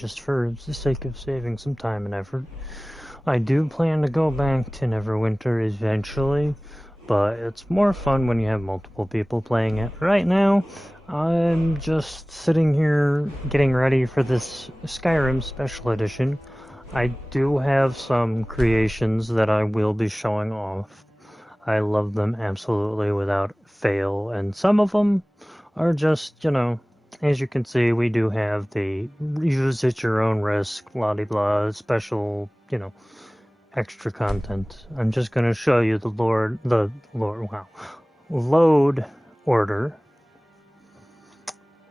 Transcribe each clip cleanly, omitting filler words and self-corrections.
just for the sake of saving some time and effort. I do plan to go back to Neverwinter eventually, but it's more fun when you have multiple people playing it. Right now, I'm just sitting here getting ready for this Skyrim Special Edition. I do have some creations that I will be showing off. I love them absolutely without fail, and some of them are just, as you can see, we do have the use at your own risk, blah-de-blah, special, extra content. I'm just going to show you the load order.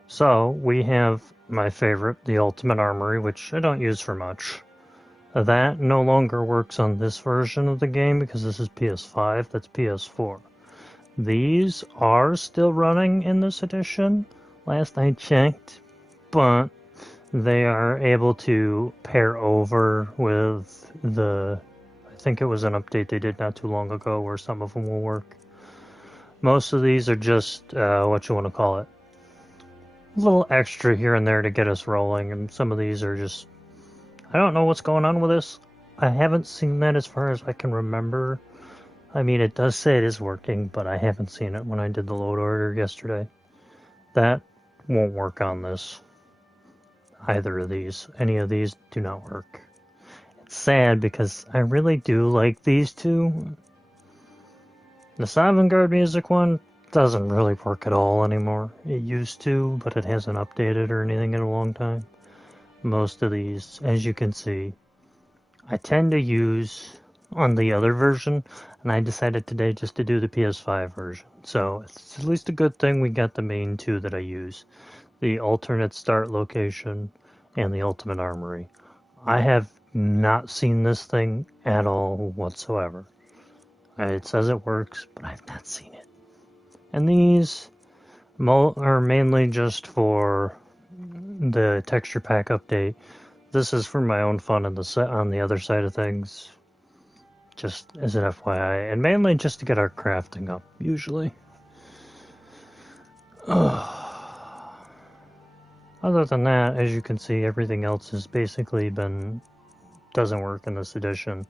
So, we have my favorite, the Ultimate Armory, which I don't use for much. That no longer works on this version of the game because this is PS5, that's PS4. These are still running in this edition, last I checked, but they are able to pair over with I think it was an update they did not too long ago where some of them will work. Most of these are just, what you want to call it, a little extra here and there to get us rolling, and some of these are just, I don't know what's going on with this. I haven't seen that as far as I can remember. I mean, it does say it is working, but I haven't seen it when I did the load order yesterday. That won't work on this. Either of these. Any of these do not work. It's sad because I really do like these two. The Sovngarde music one doesn't really work at all anymore. It used to, but it hasn't updated or anything in a long time. Most of these, as you can see, I tend to use on the other version, and I decided today just to do the PS5 version. So it's at least a good thing we got the main two that I use. The alternate start location and the Ultimate Armory. I have not seen this thing at all whatsoever. It says it works, but I've not seen it. And these are mainly just for the texture pack update. This is for my own fun on the other side of things, just as an FYI, and mainly just to get our crafting up, usually. Other than that, as you can see, everything else has basically doesn't work in this edition.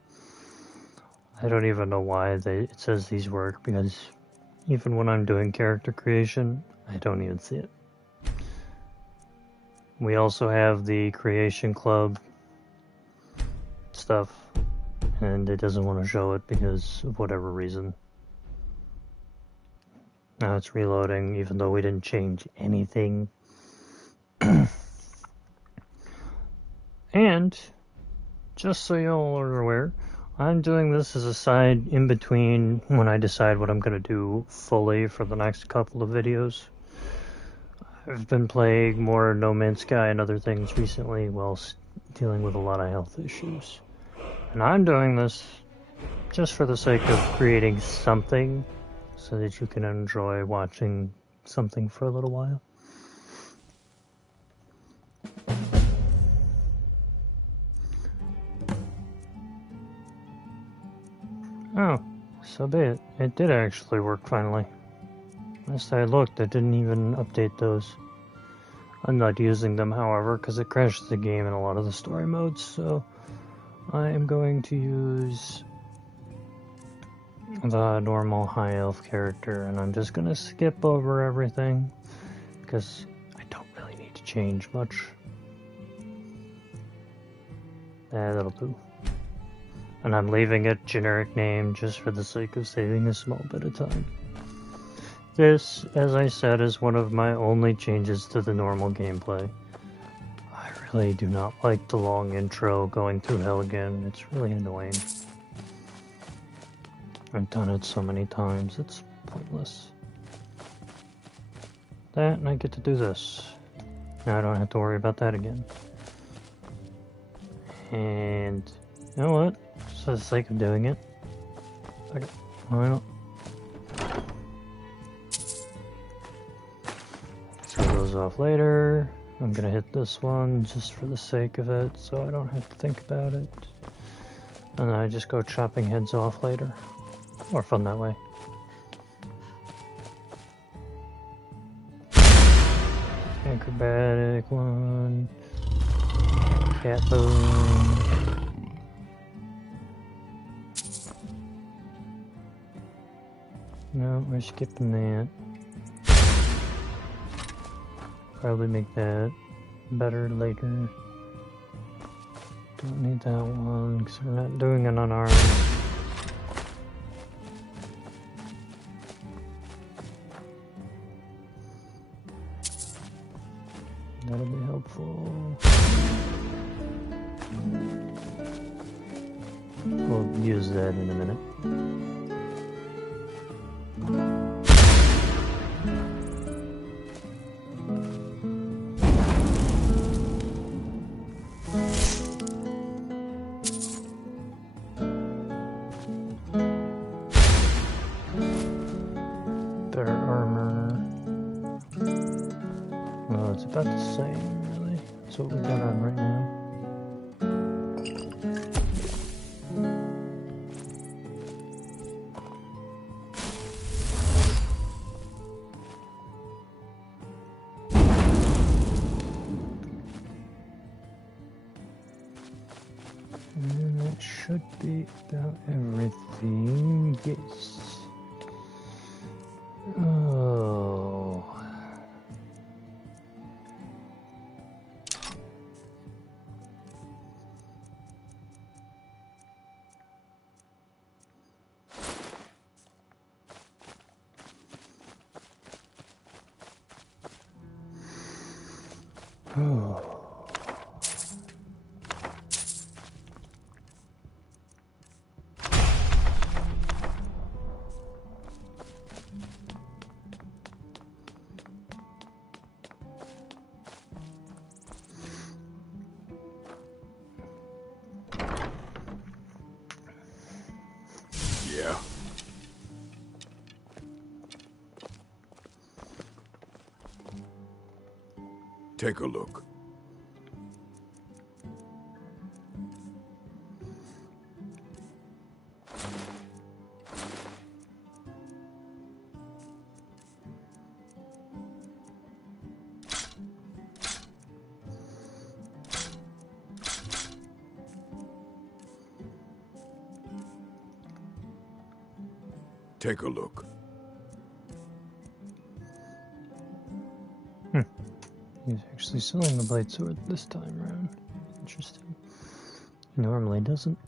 I don't even know why it says these work, because even when I'm doing character creation, I don't even see it. We also have the Creation Club stuff, and it doesn't want to show it because of whatever reason. Now it's reloading, even though we didn't change anything. And, just so you all are aware, I'm doing this as a side in between when I decide what I'm going to do fully for the next couple of videos. I've been playing more No Man's Sky and other things recently while dealing with a lot of health issues. And I'm doing this just for the sake of creating something so that you can enjoy watching something for a little while. Oh, so be it. It did actually work finally. Last I looked, I didn't even update those. I'm not using them, however, because it crashes the game in a lot of the story modes, so I am going to use the normal high elf character, and I'm just going to skip over everything, because I don't really need to change much. That'll do. And I'm leaving it generic name just for the sake of saving a small bit of time. This, as I said, is one of my only changes to the normal gameplay. I really do not like the long intro going through hell again. It's really annoying. I've done it so many times, it's pointless. That, and I get to do this. Now I don't have to worry about that again. And, you know what? Just for the sake of doing it. Okay, why not? Those off later. I'm gonna hit this one just for the sake of it, so I don't have to think about it. And then I just go chopping heads off later. More fun that way. Acrobatic one. Cat boom. No, we're skipping that. Probably make that better later. Don't need that one because we're not doing an unarmed. That'll be helpful. We'll use that in a minute. Better armor. Well, it's about the same, really. That's what we got on right now. And that should be about everything. Yes. Oh. Oh. Yeah. Take a look. Take a look. He's actually selling the blade sword this time around. Interesting. He normally doesn't.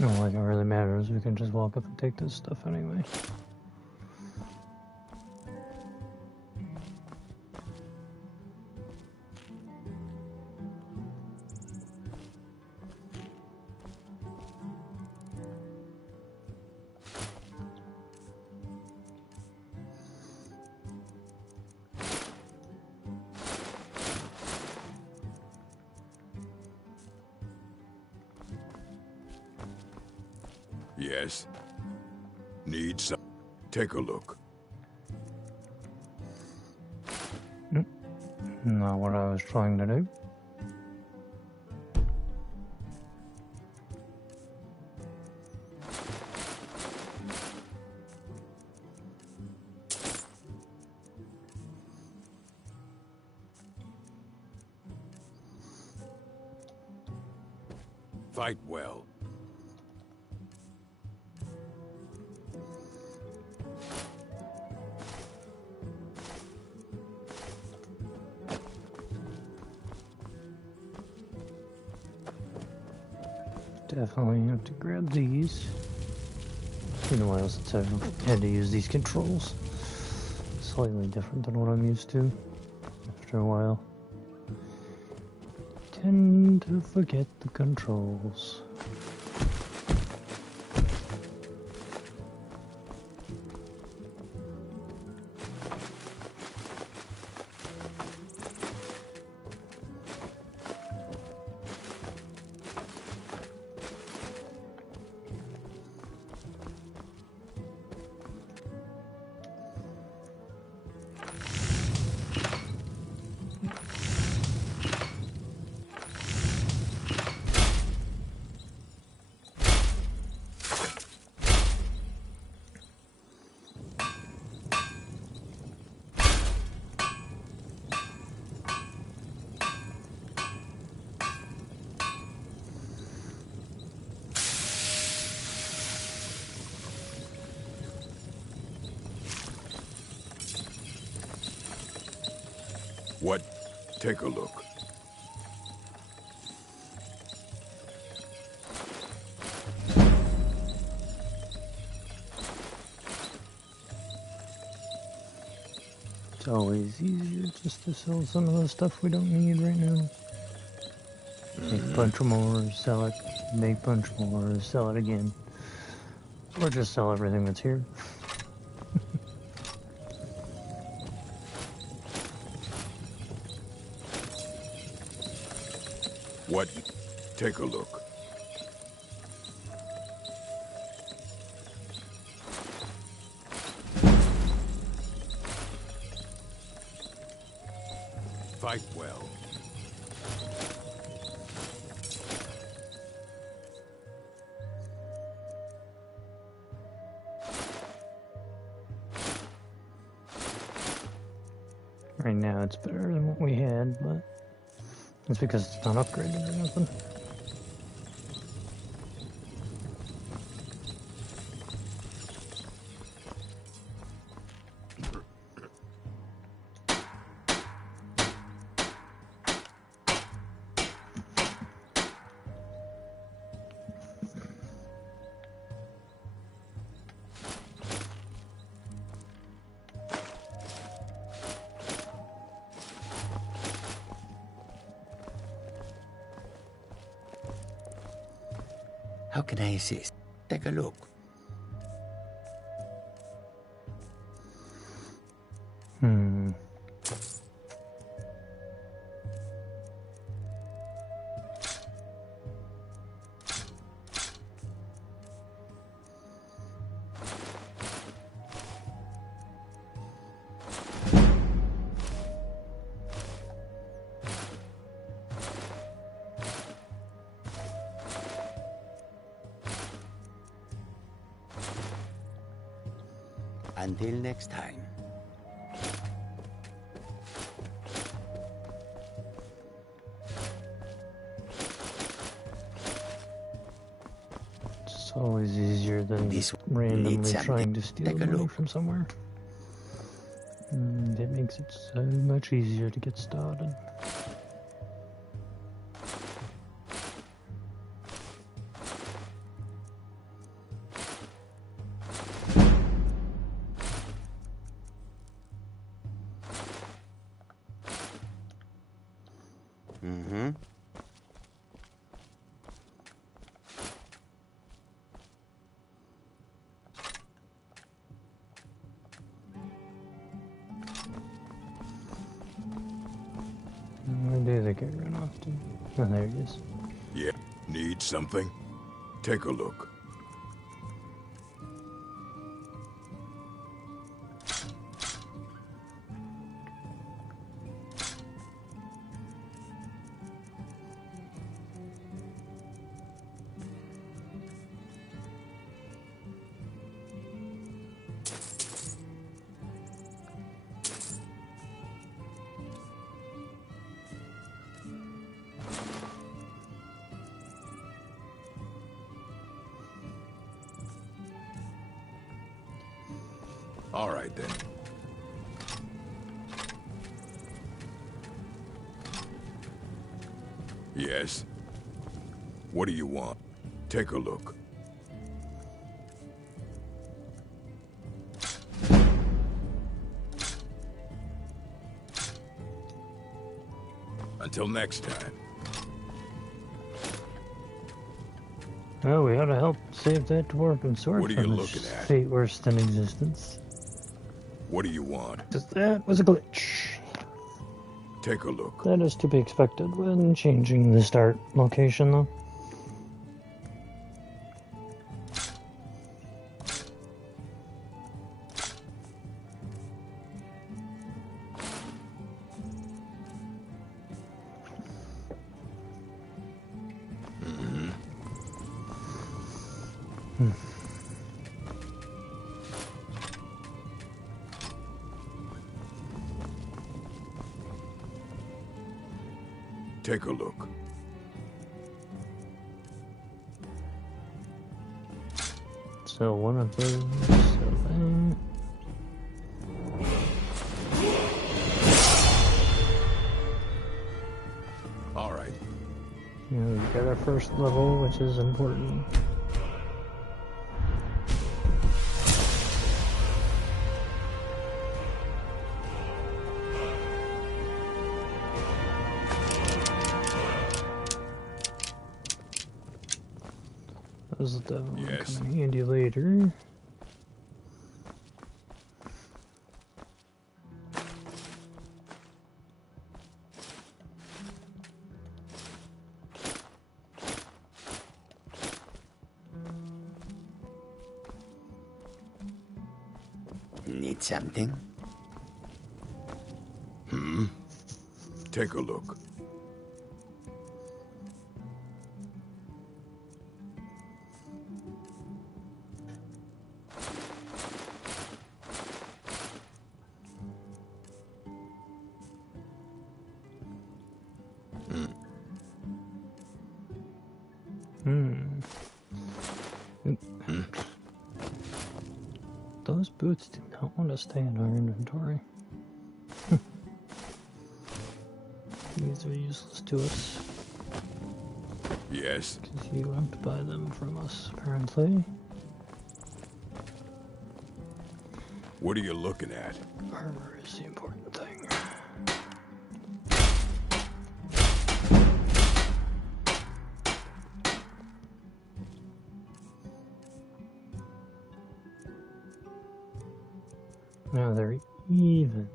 Not like it really matters. We can just walk up and take this stuff anyway. Yes. Need some. Take a look. Not what I was trying to do. Fight well. Definitely have to grab these. It's been a while since I've had to use these controls. Slightly different than what I'm used to. After a while. Tend to forget the controls. What? Take a look. It's always easier just to sell some of the stuff we don't need right now. Make a bunch more, sell it, make a bunch more, sell it again. Or just sell everything that's here. What? Take a look. Fight well. Right now it's better than what we had, but it's because it's not upgraded or nothing. How can I assist? Take a look. Until next time. It's always easier than This randomly needs something. trying to steal Take a money look. from somewhere. It makes it so much easier to get started. Where do they get run off to? Oh, there he is. Yeah. Need something? Take a look. All right, then. Yes? What do you want? Take a look. Until next time. Well, we ought to help save that dwarven sword What are you from looking its at? fate worse than existence. What do you want? Because that was a glitch. Take a look. That is to be expected when changing the start location, though. Take a look. So one of those, so that. get our first level, which is important. Those will definitely come in handy later. Need something? Take a look. Those boots do not want to stay in our inventory. These are useless to us. Yes. Because you have to buy them from us, apparently. What are you looking at? Armor is the important thing. Now they're even.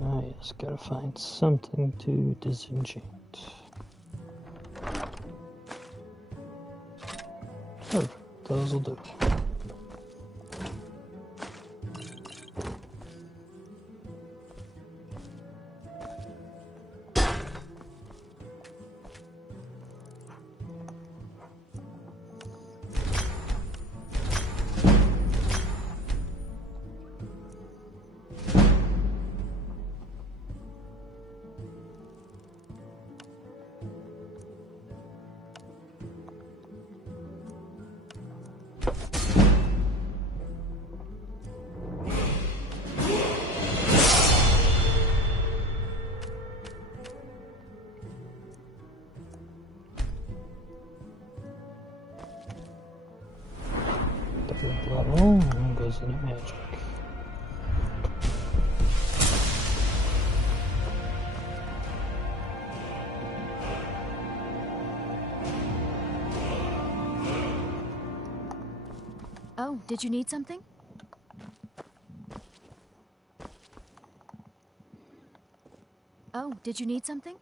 I just gotta find something to disenchant. Perfect, those will do. Level and goes into magic. Oh, did you need something? Oh, did you need something?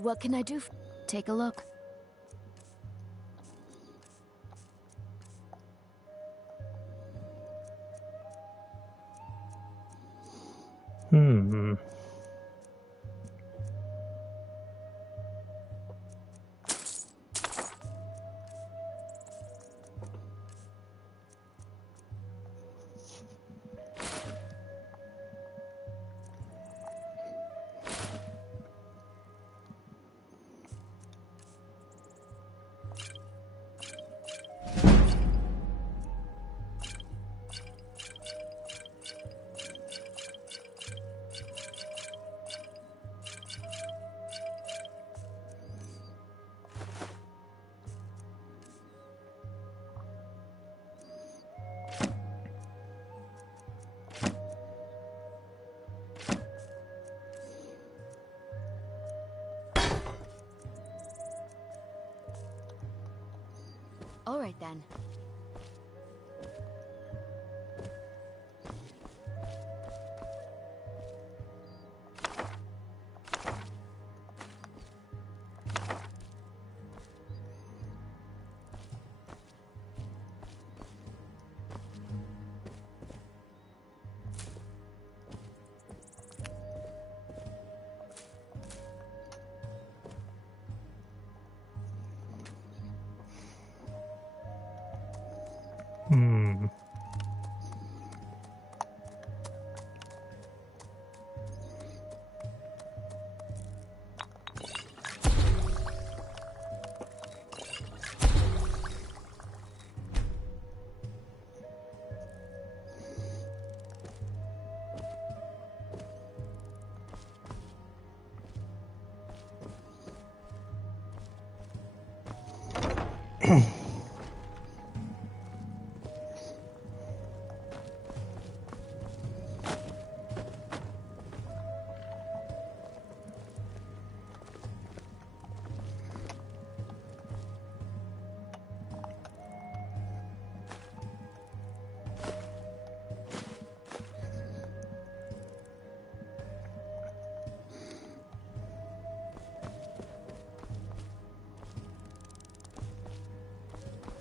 What can I do? Take a look. All right then. Hmm.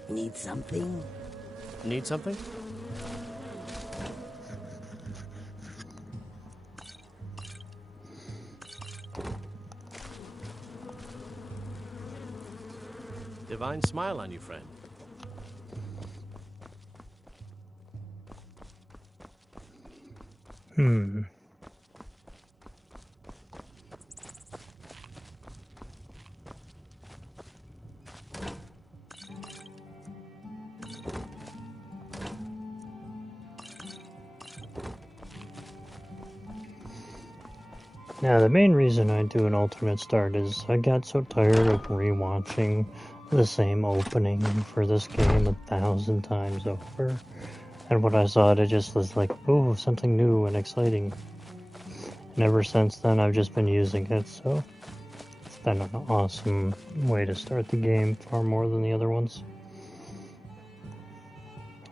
Need something? Need something? Divine smile on you, friend. Hmm. Now, the main reason I do an alternate start is I got so tired of rewatching the same opening for this game 1,000 times over. And when I saw it, it just was like, ooh, something new and exciting. And ever since then, I've just been using it, so it's been an awesome way to start the game, far more than the other ones.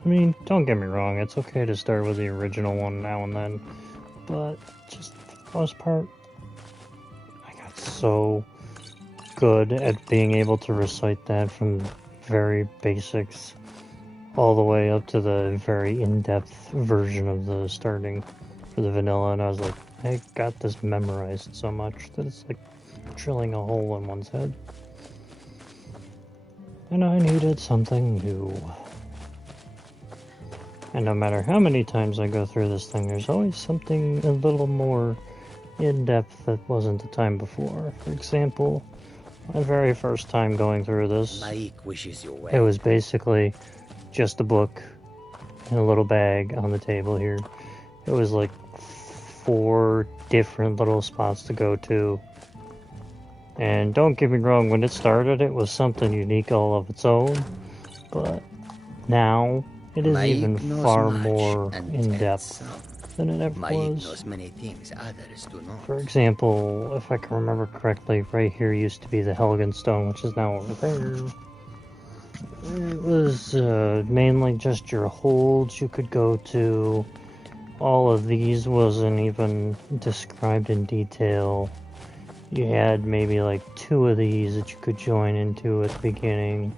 I mean, don't get me wrong, it's okay to start with the original one now and then, but just for the most part, I got so good at being able to recite that from very basics all the way up to the very in-depth version of the starting for the vanilla, and I was like, I got this memorized so much that it's like drilling a hole in one's head. And I needed something new. And no matter how many times I go through this thing, there's always something a little more in-depth that wasn't the time before. For example, my very first time going through this, Mike wishes you well. it was basically just a book and a little bag on the table here. It was like 4 different little spots to go to. And don't get me wrong, when it started, it was something unique all of its own. But now, it is Mike even knows far much more and in-depth some. than it ever Mike was. knows many things others do not. For example, if I can remember correctly, right here used to be the Helgen Stone, which is now over there. It was mainly just your holds you could go to. All of these wasn't even described in detail. You had maybe like 2 of these that you could join into at the beginning.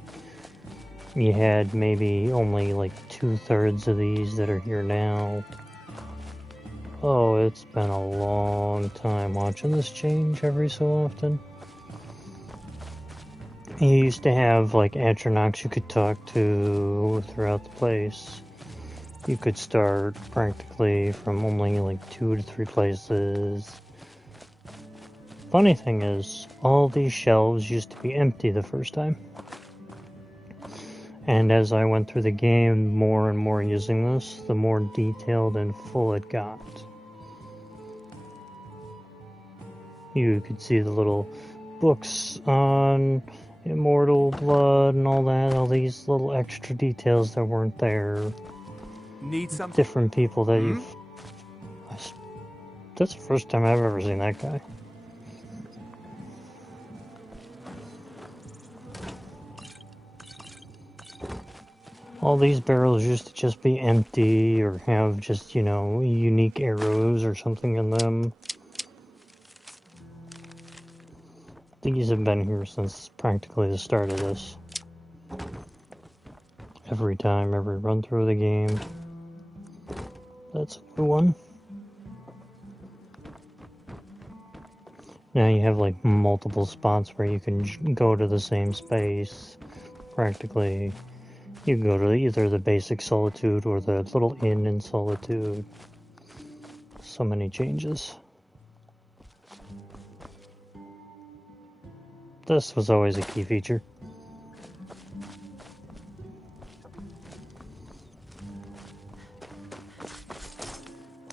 You had maybe only like 2/3 of these that are here now. Oh, it's been a long time watching this change every so often. You used to have like astronauts you could talk to throughout the place. You could start practically from only like 2 to 3 places. Funny thing is, all these shelves used to be empty the first time. And as I went through the game more and more using this, the more detailed and full it got. You could see the little books on immortal blood and all that, all these little extra details that weren't there. Need something? Different people that you've... That's the first time I've ever seen that guy. all these barrels used to just be empty or have just, you know, unique arrows or something in them. These have been here since practically the start of this. Every time, every run through the game. That's a new one. Now you have like multiple spots where you can go to the same space. Practically, you can go to either the basic Solitude or the little inn in Solitude. So many changes. This was always a key feature.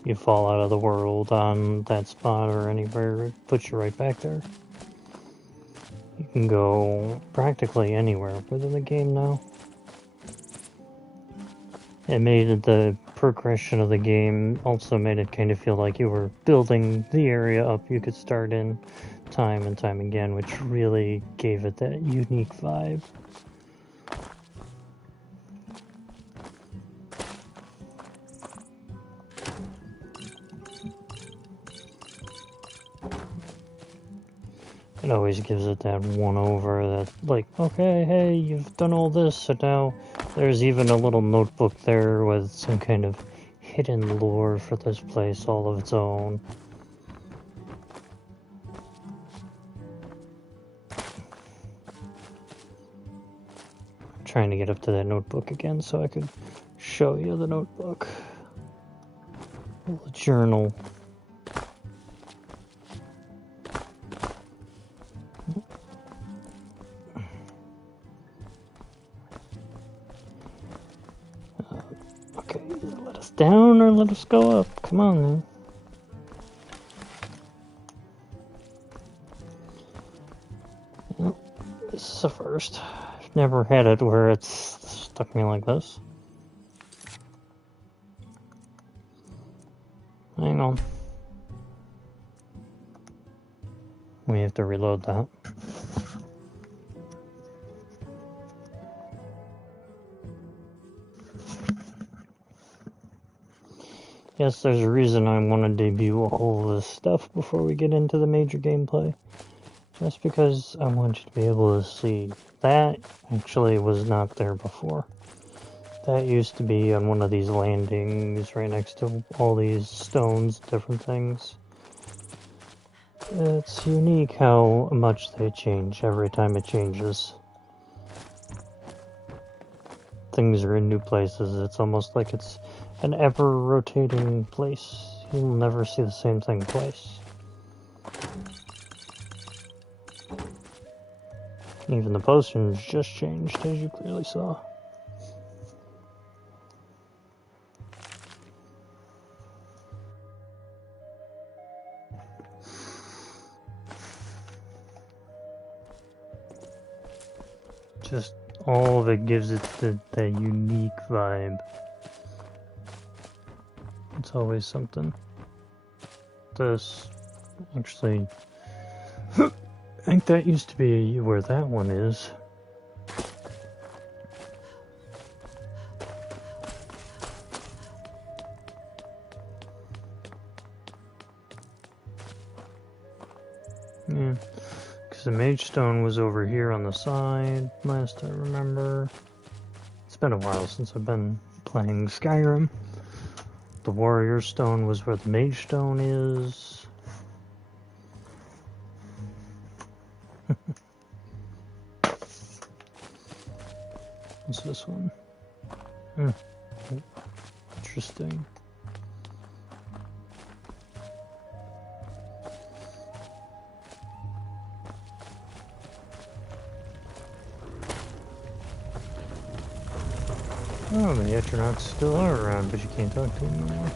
You fall out of the world on that spot or anywhere, it puts you right back there. You can go practically anywhere within the game now. It made the progression of the game, also made it kind of feel like you were building the area up you could start in time and time again, which really gave it that unique vibe. It always gives it that one over that, like, okay, hey, you've done all this, so now there's even a little notebook there with some kind of hidden lore for this place all of its own. I'm trying to get up to that notebook again so I could show you the notebook. A little journal. Okay, either let us down or let us go up. Come on, man. Well, this is a first. I've never had it where it's stuck me like this. Hang on. We have to reload that. Yes, there's a reason I want to debut all this stuff before we get into the major gameplay. Just because I want you to be able to see. That actually was not there before. That used to be on one of these landings right next to all these stones, different things. It's unique how much they change every time it changes. Things are in new places. It's almost like it's an ever-rotating place. You'll never see the same thing twice. Even the potions just changed, as you clearly saw. Just all of it gives it that unique vibe. It's always something. This, actually, I think that used to be where that one is. Yeah, because the Mage Stone was over here on the side, last I remember. It's been a while since I've been playing Skyrim. The Warrior Stone was where the Mage Stone is. What's this one? Interesting. Oh, the Astronauts still are around, but you can't talk to them anymore.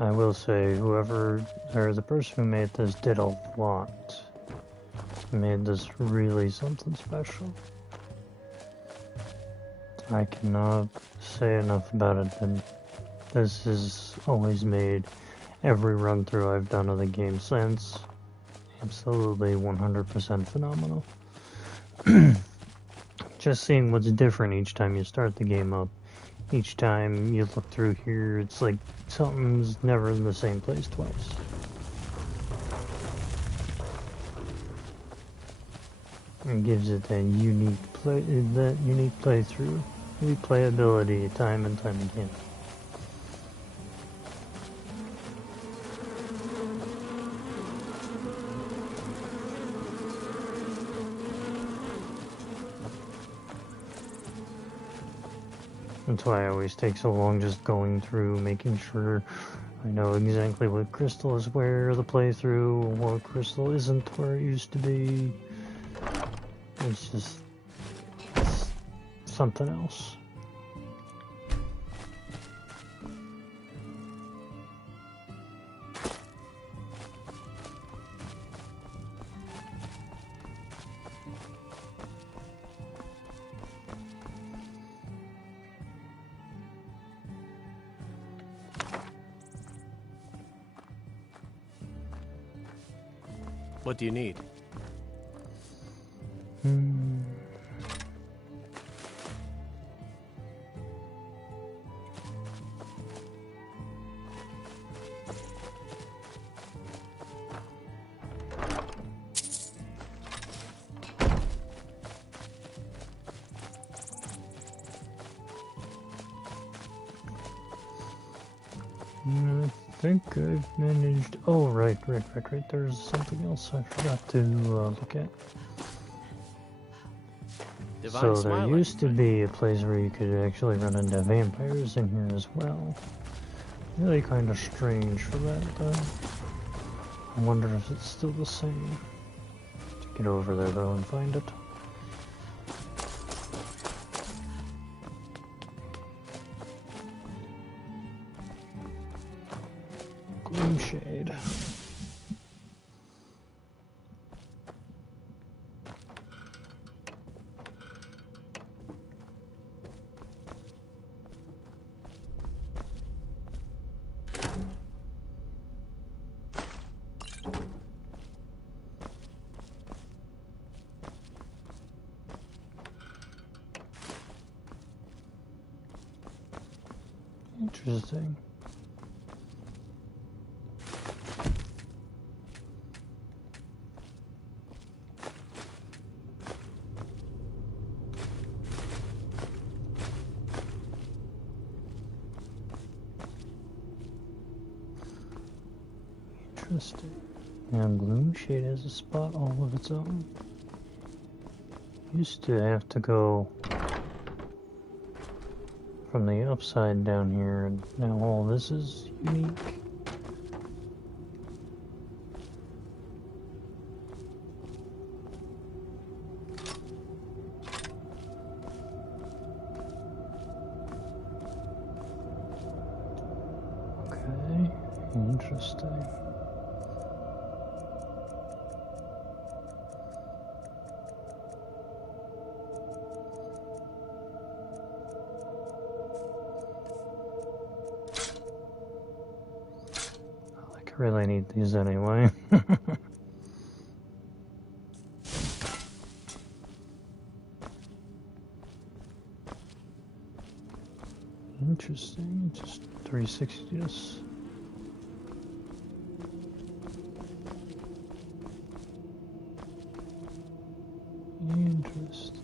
I will say, whoever, or the person who made this did a lot. Made this really something special. I cannot say enough about it, and this has always made every run through I've done of the game since absolutely 100% phenomenal. Just seeing what's different each time you start the game up. Each time you look through here, it's like something's never in the same place twice. It gives it that unique playthrough, replayability time and time again. That's why it always takes so long just going through, making sure I know exactly what crystal is where the playthrough, what crystal isn't where it used to be. It's something else. What do you need? I think I've managed... Oh, right. There's something else I forgot to look at. Divine So smile there on you, used to friend. be a place where you could actually run into vampires in here as well. Really kind of strange for that, though. I wonder if it's still the same. To get over there, though, and find it. Gloom Shade. Interesting. Interesting. Now Gloom Shade has a spot all of its own. Used to have to go from the upside down here, and now all this is unique. Okay, interesting. I really need these anyway. Interesting, just 360s. Interesting.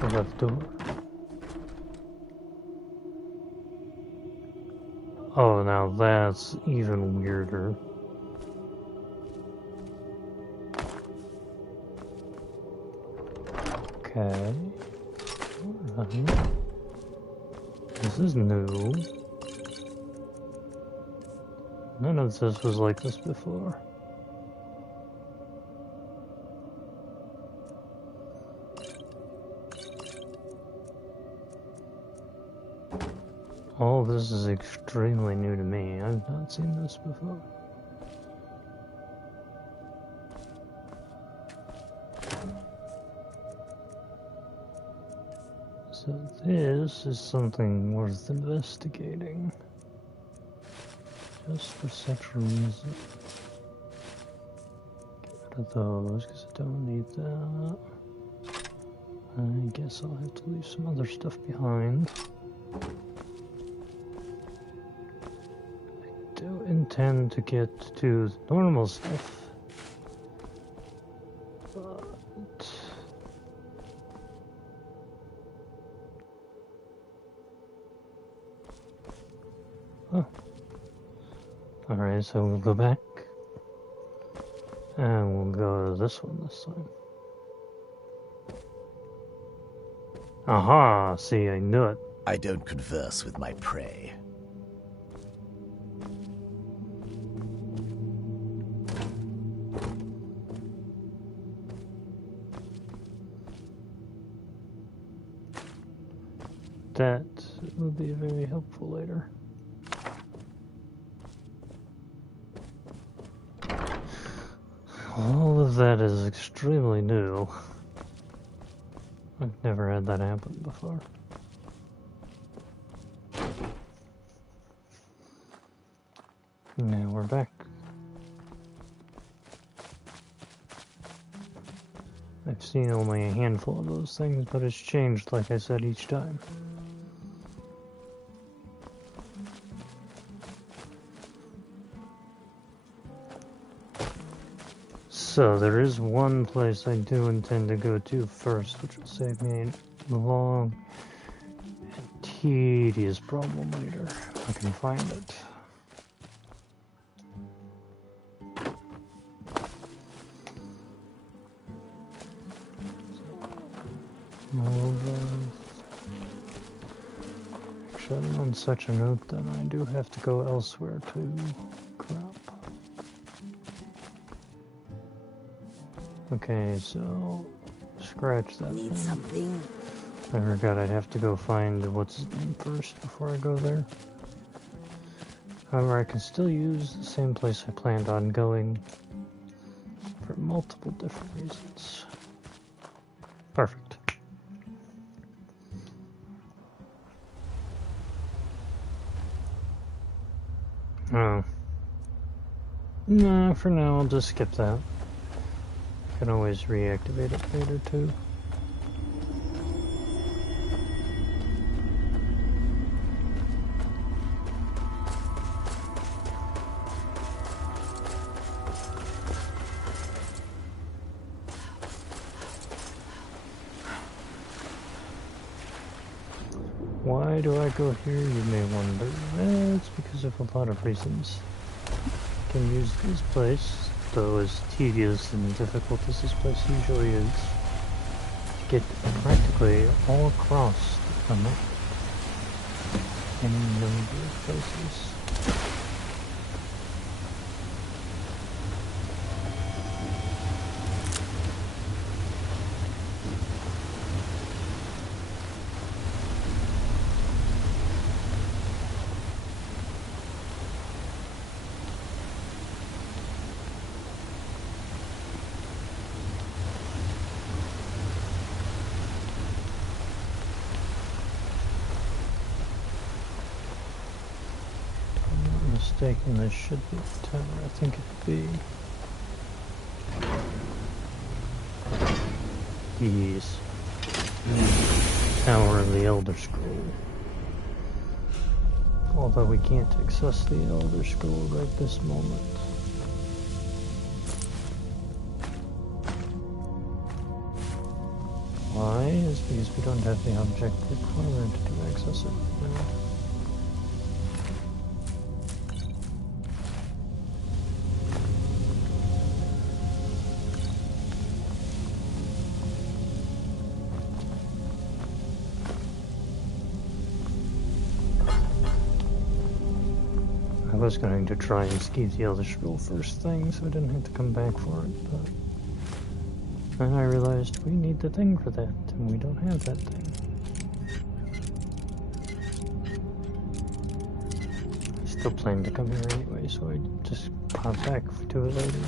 What about the door? Oh, now that's even weirder. Okay. Alright. This is new. None of this was like this before. All this is extremely new to me. I've not seen this before. So this is something worth investigating. Just for such a reason. Get rid of those, because I don't need that. I guess I'll have to leave some other stuff behind. I do intend to get to the normal stuff. But... oh. Alright, so we'll go back. And we'll go to this one this time. Aha! See, I knew it. I don't converse with my prey. That will be very helpful later. All of that is extremely new. I've never had that happen before. Now we're back. I've seen only a handful of those things, but it's changed, like I said, each time. So, there is one place I do intend to go to first, which will save me a long and tedious problem later, if I can find it. Actually, on such a note, then I do have to go elsewhere to crap. Okay, so scratch that. Need something? I forgot I'd have to go find what's his name first before I go there. However, I can still use the same place I planned on going for multiple different reasons. Perfect. Oh. No, for now I'll just skip that. I can always reactivate it later too. Why do I go here, you may wonder? Well, it's because of a lot of reasons. I can use this place, though as tedious and difficult as this place usually is, to get practically all across the map. Any number of places. Mistaken, this should be the tower. I think it'd be. Yes. Tower of the Elder Scroll. Although we can't access the Elder Scroll right this moment. Why? Is because we don't have the object requirement to access it now. I was going to try and ski the Elder Scroll first thing, so I didn't have to come back for it, but then I realized we need the thing for that, and we don't have that thing. still planning to come here anyway, so I just pop back to it later.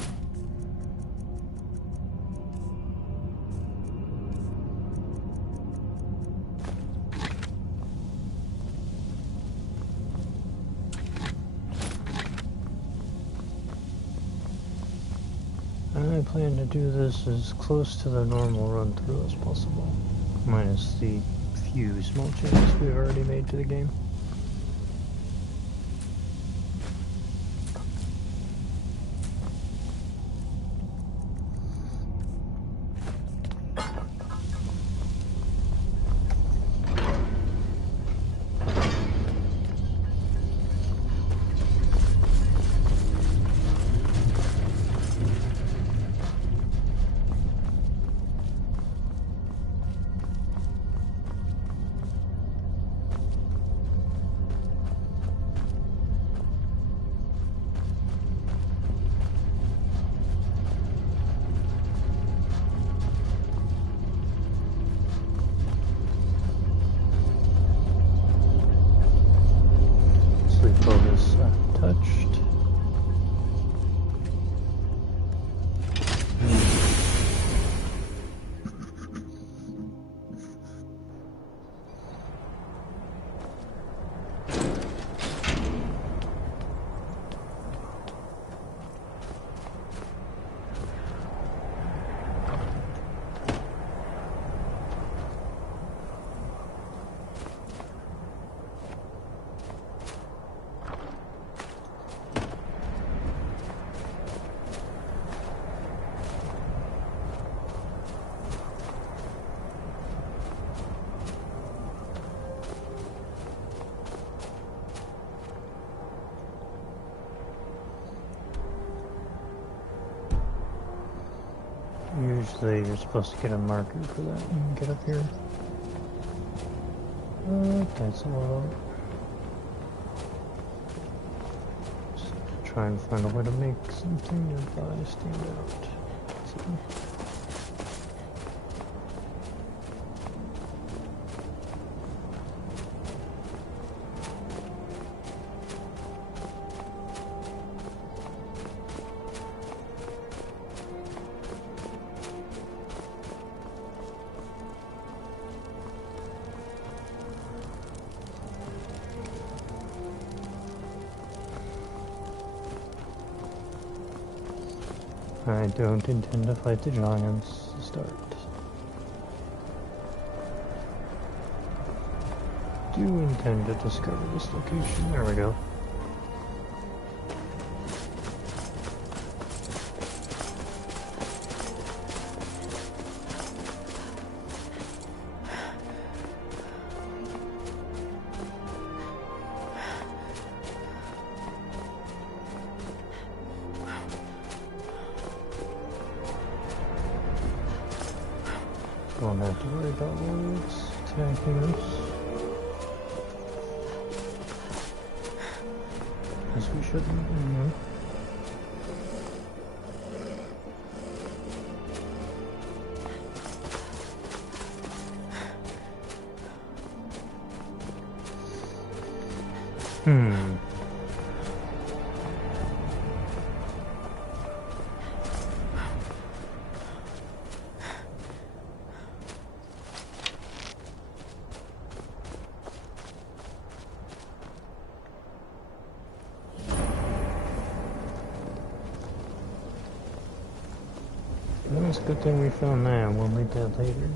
I plan to do this as close to the normal run through as possible, minus the few small changes we've already made to the game. Focus touched. Usually you're supposed to get a marker for that when you get up here. That's a lot. Just try and find a way to make something nearby stand out. So. I don't intend to fight the giants to start. Do intend to discover this location. There we go. Won't have to worry about wolves attacking us. As we shouldn't. Well, it's a good thing we found that. We'll need that later.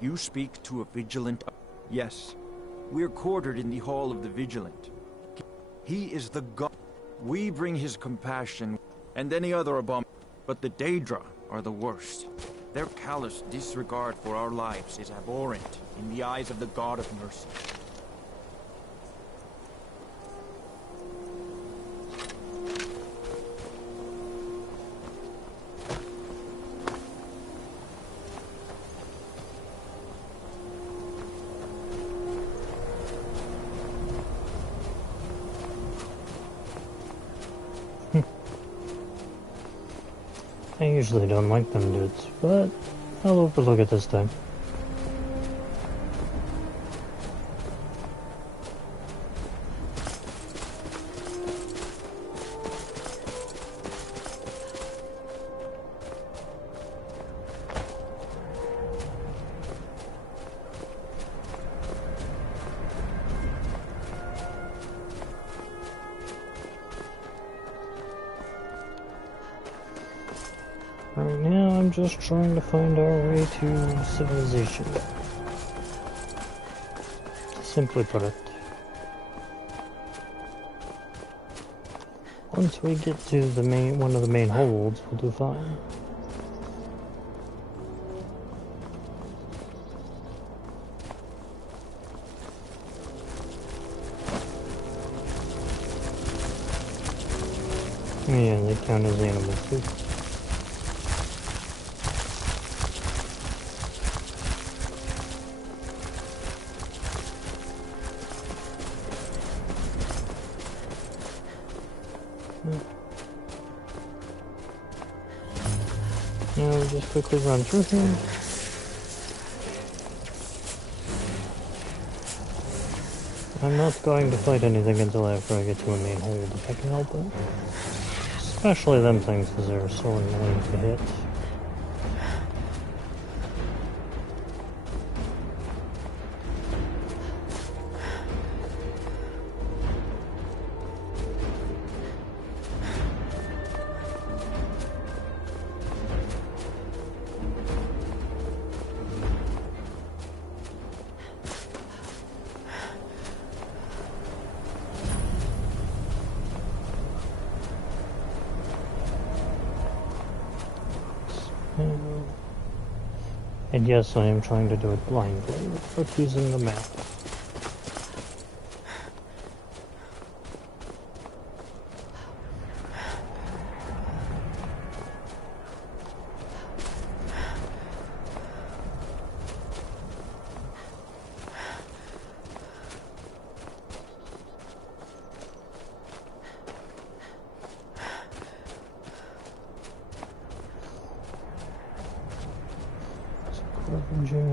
You speak to a vigilant... Yes. We're quartered in the Hall of the Vigilant. He is the god. We bring his compassion and any other but the Daedra are the worst. Their callous disregard for our lives is abhorrent in the eyes of the God of Mercy. I usually don't like them dudes, but I'll overlook it this time. Right now, I'm just trying to find our way to civilization. Simply put it. Once we get to the one of the main holds, we'll do fine. Yeah, they count as animals too. Now we just quickly run through here. I'm not going to fight anything until after I get to a main hold, if I can help it. Especially them things, because they're so annoying to hit. And yes, I am trying to do it blindly, but using the map.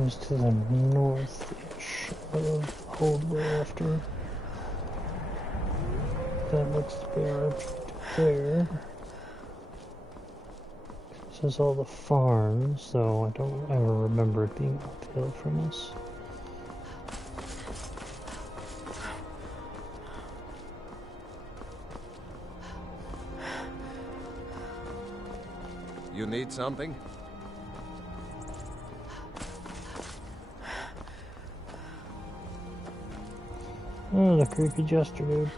Is to the north-ish of hold we're after. That looks to be our objective there. This is all the farms, so I don't ever remember it being uphill from us. You need something? Oh, the creepy jester dude.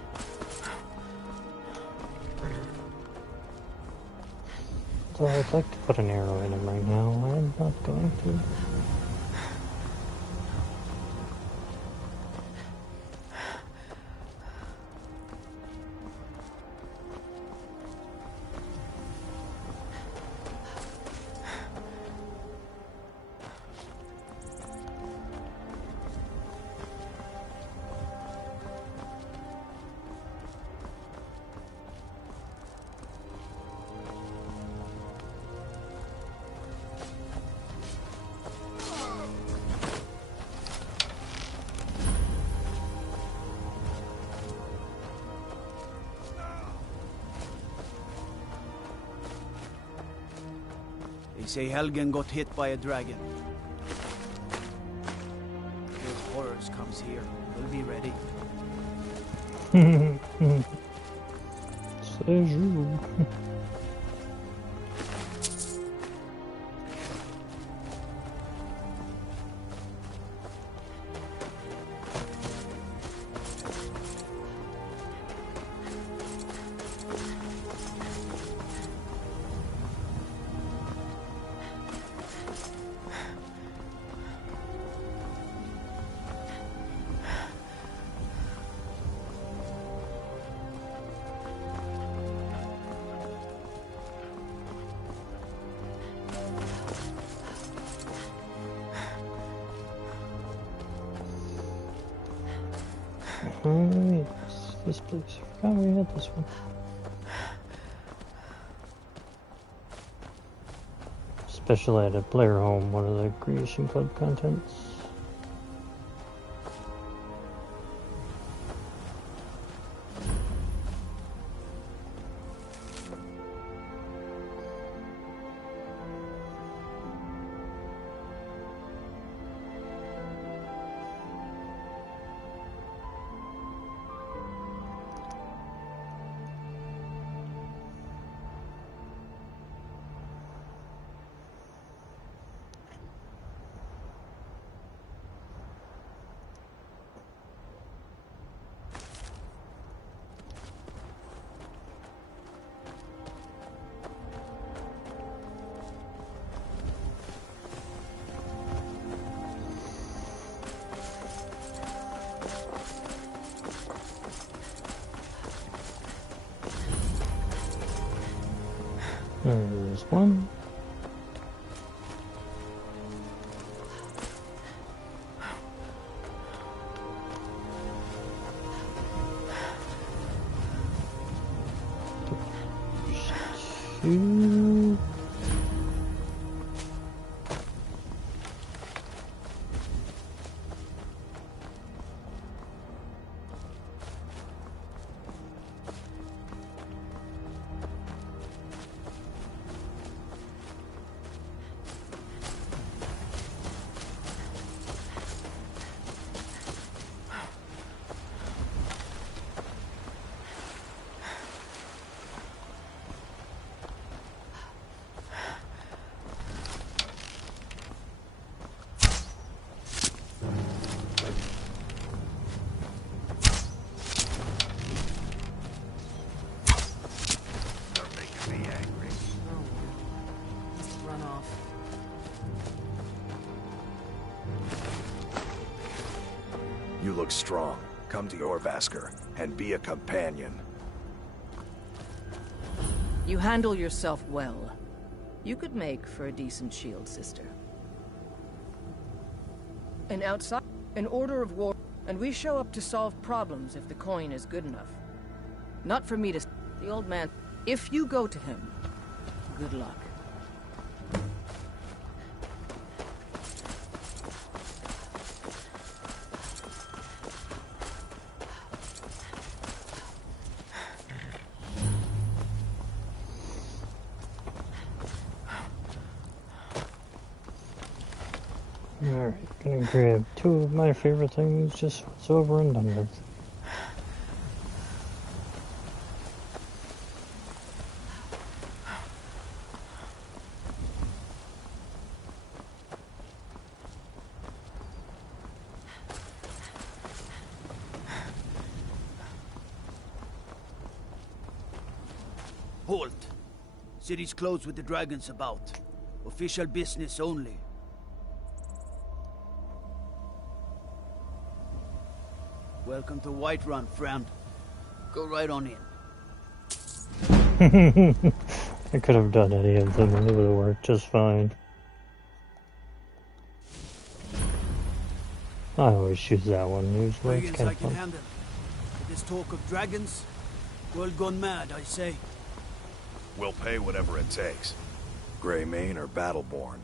So I'd like to put an arrow in him right now. I'm not going to. They say Helgen got hit by a dragon. Those horrors comes here. We'll be ready. C'est you. Oh, yes. This place. I forgot we had this one. Special ed at Player Home, one of the Creation Club contents. There's one. Two. Run off. You look strong. Come to your Vasker and be a companion. You handle yourself well. You could make for a decent shield, sister. And outside, an order of war, and we show up to solve problems if the coin is good enough. Not for me to... The old man... If you go to him, good luck. Alright, gonna grab two of my favorite things just so it's over and done with. Halt! City's closed with the dragons about. Official business only. Welcome to Whiterun, friend. Go right on in. I could have done any of them and it would have worked just fine. I always choose that one usually, it's Dragons kind I of can fun. handle. With this talk of dragons, world gone mad, I say. We'll pay whatever it takes. Greymane or Battleborn?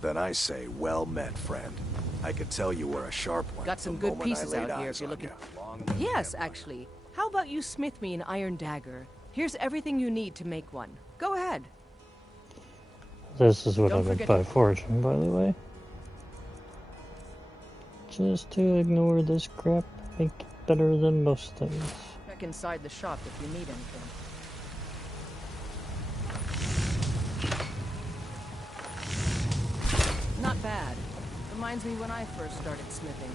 Then I say, well met, friend. I could tell you were a sharp one. Got some the good moment I pieces laid out here eyes if you're on looking... you. Long Yes, actually. How about you smith me an iron dagger? Here's everything you need to make one. Go ahead. This is what I Don't meant forget by to- fortune, by the way. Just to ignore this crap, make it better than most things. Check inside the shop if you need anything. Not bad. Reminds me when I first started smithing.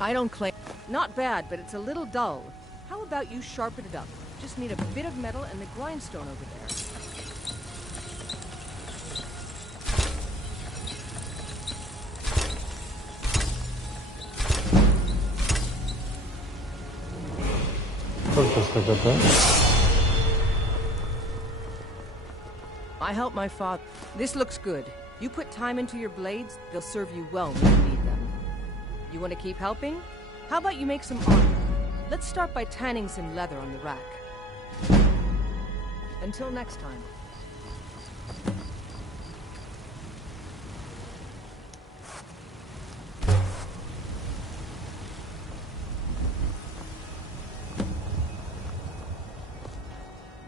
I don't claim... Not bad, but it's a little dull. How about you sharpen it up? Just need a bit of metal and the grindstone over there. Purpose of that. I help my father. This looks good. You put time into your blades, they'll serve you well when you need them. You want to keep helping? How about you make some armor? Let's start by tanning some leather on the rack. Until next time.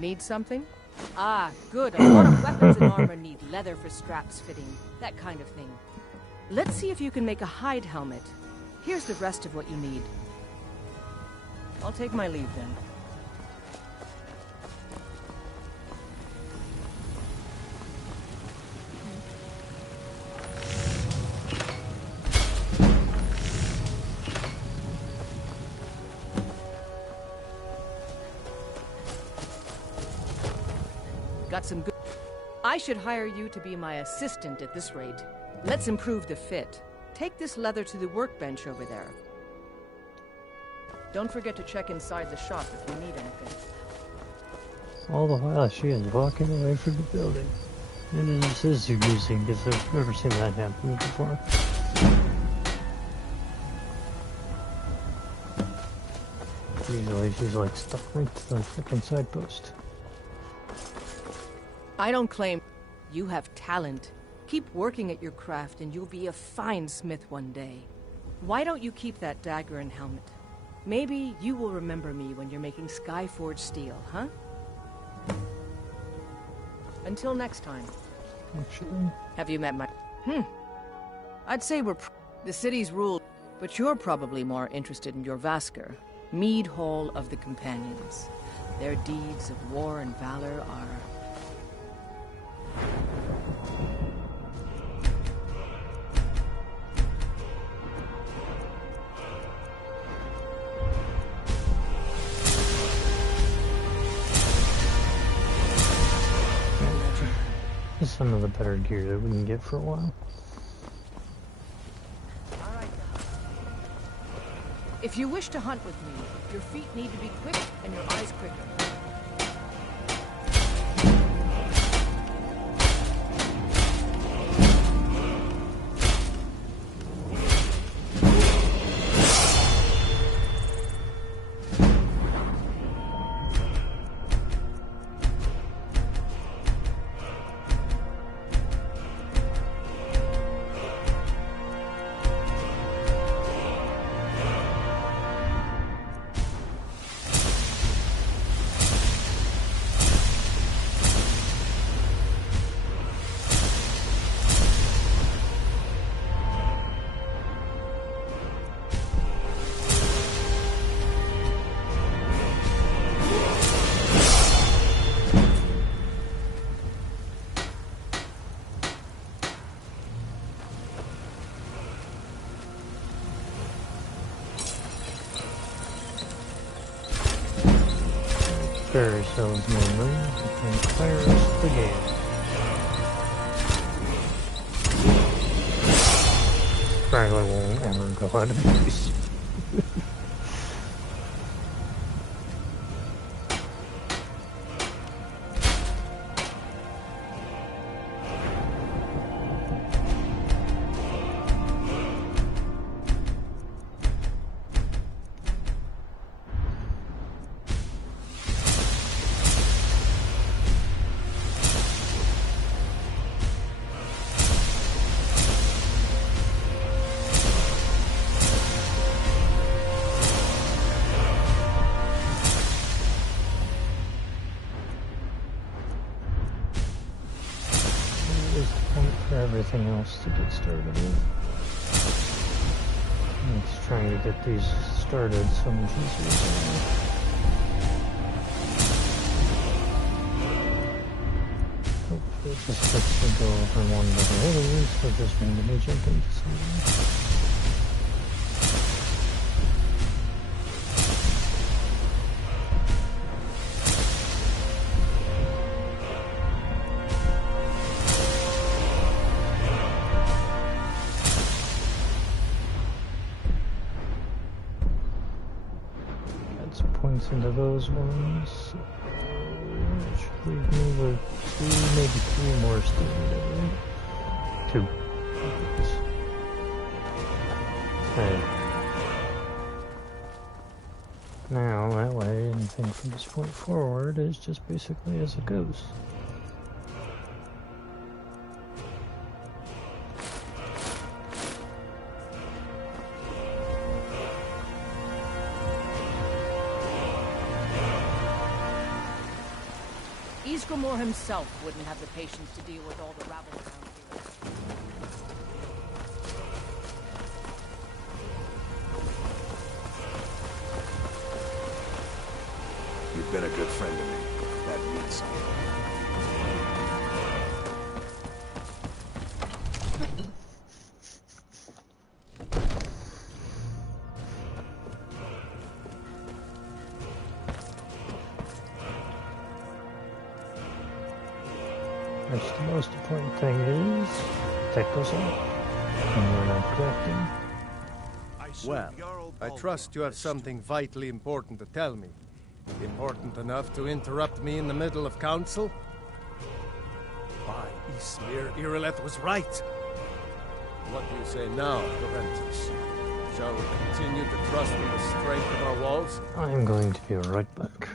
Need something? Ah, good. A lot of weapons and armor need leather for straps fitting. That kind of thing. Let's see if you can make a hide helmet. Here's the rest of what you need. I'll take my leave then. Got some good... I should hire you to be my assistant at this rate. Let's improve the fit. Take this leather to the workbench over there. Don't forget to check inside the shop if you need anything. All the while she is walking away from the building. And this is amusing because I've never seen that happen before. Usually she's like stuck right to the freaking side post. I don't claim you have talent. Keep working at your craft and you'll be a fine smith one day. Why don't you keep that dagger and helmet? Maybe you will remember me when you're making Skyforge steel, huh? Until next time. Actually. Have you met my... I'd say we're... the city's ruled, but you're probably more interested in your Vasker, Mead Hall of the Companions. Their deeds of war and valor are... This is some of the better gear that we can get for a while. If you wish to hunt with me, your feet need to be quick and your eyes quicker. Spare ourselves more money and clear us the game. Probably won't ever go out of use. Everything else to get started with. It's trying to get these started so much easier. Hopefully it just lets me go over one by the others, so just randomly jump into something. Points into those ones. Should leave me with 2, maybe 3 more still. 2. Okay. Now, that way, anything from this point forward is just basically as it goes. Isgramor himself wouldn't have the patience to deal with all the rabble around here. You've been a good friend to me. That means something. That's the most important thing is, take those out. And we're not collecting. Well, I trust you have something vitally important to tell me. Important enough to interrupt me in the middle of council? By Ysmir, Irileth was right. What do you say now, Proventus? Shall we continue to trust in the strength of our walls? I'm going to be right back.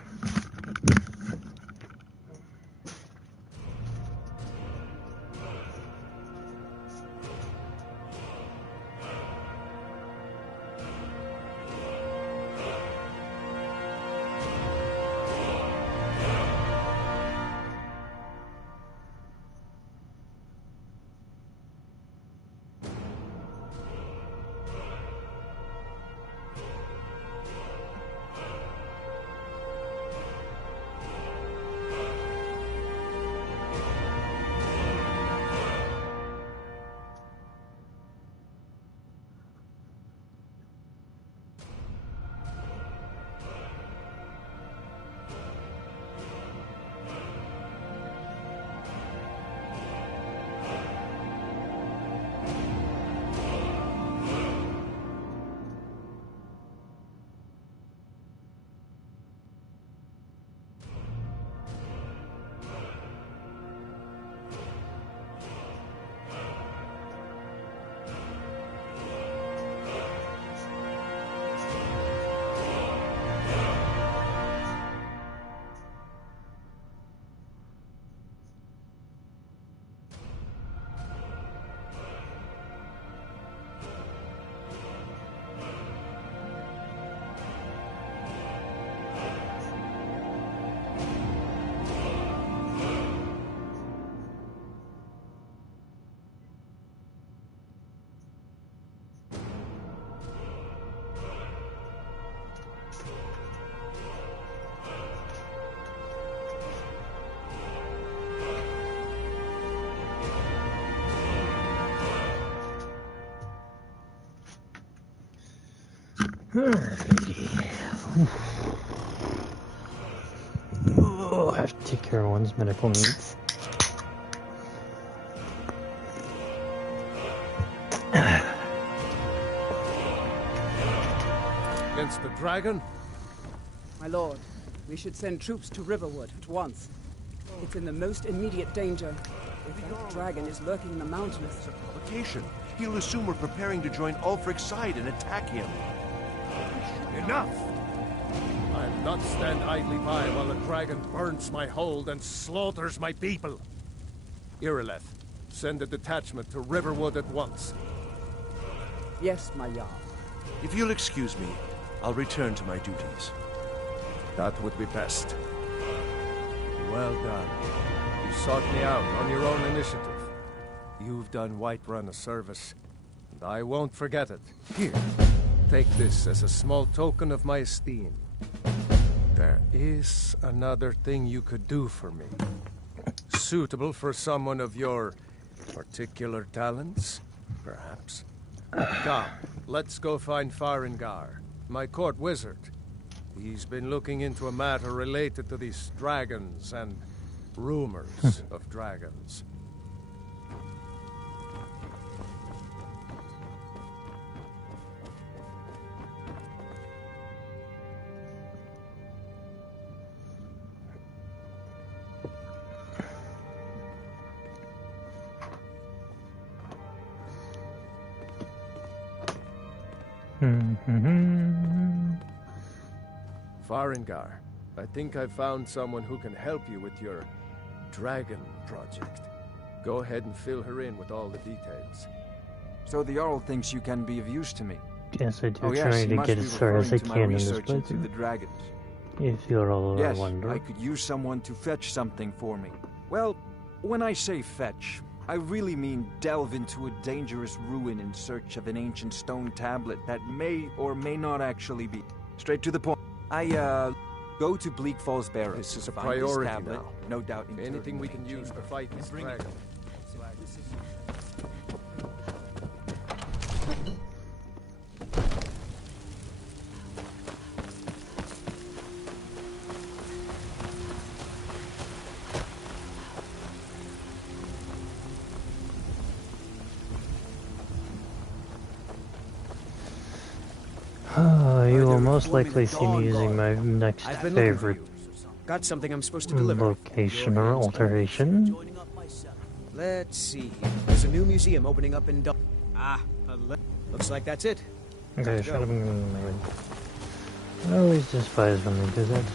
Oh, I have to take care of one's medical needs. Against the dragon? My lord, we should send troops to Riverwood at once. It's in the most immediate danger. If that dragon is lurking in the mountains. It's a provocation. He'll assume we're preparing to join Ulfric's side and attack him. Enough! I'll not stand idly by while the dragon burns my hold and slaughters my people. Irileth, send a detachment to Riverwood at once. Yes, my Jarl. If you'll excuse me, I'll return to my duties. That would be best. Well done. You sought me out on your own initiative. You've done Whiterun a service, and I won't forget it. Here, take this as a small token of my esteem. There is another thing you could do for me. Suitable for someone of your particular talents, perhaps. Come, let's go find Farengar, my court wizard. He's been looking into a matter related to these dragons and rumors of dragons. Farengar, I think I've found someone who can help you with your dragon project. Go ahead and fill her in with all the details. So the Jarl thinks you can be of use to me. Yes, I do. Oh, yes, Trying he to must get be as far as I referring to my can in this research into the playthrough. dragons. If you're all Yes, wonder. I could use someone to fetch something for me. Well, when I say fetch, I really mean delve into a dangerous ruin in search of an ancient stone tablet that may or may not actually be. Straight to the point. I, go to Bleak Falls Barrow. This is a Find priority this tablet, now. no doubt. Anything we can use to fight this dragon. You will most likely see me using my next favorite Got something I'm supposed to deliver. location or alteration. Let's see. There's a new museum opening up in looks like that's it. Okay, shut up. I always despise when they do that.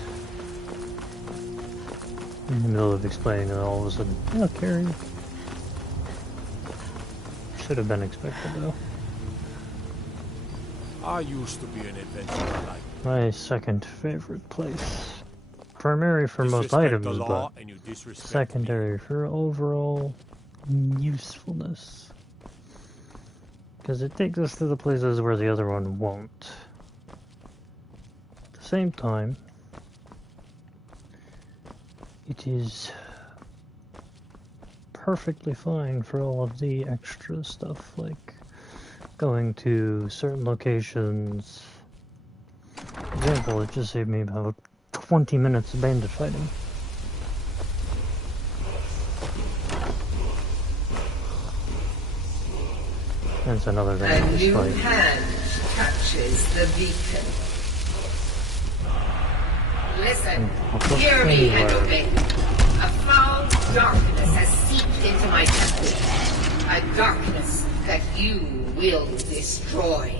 In the middle of explaining and all of a sudden, oh, Carrie. Should have been expected though. I used to be an adventurer like My second favorite place. Primary for most Disrespect items, the law but and you disrespect secondary for overall usefulness. Because it takes us to the places where the other one won't. At the same time, it is perfectly fine for all of the extra stuff, like going to certain locations. For example, it just saved me about 20 minutes of bandit fighting. That's another thing. A new hand touches the beacon. Listen, hear me and obey. A foul darkness has seeped into my temple. A darkness that you will destroy.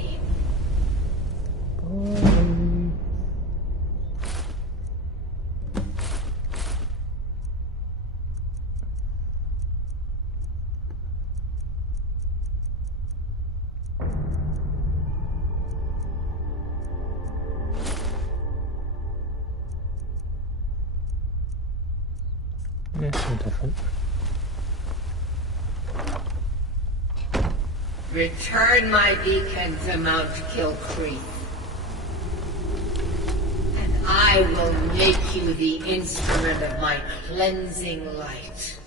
Yeah, so different. Return my beacon to Mount Kilcreath. And I will make you the instrument of my cleansing light.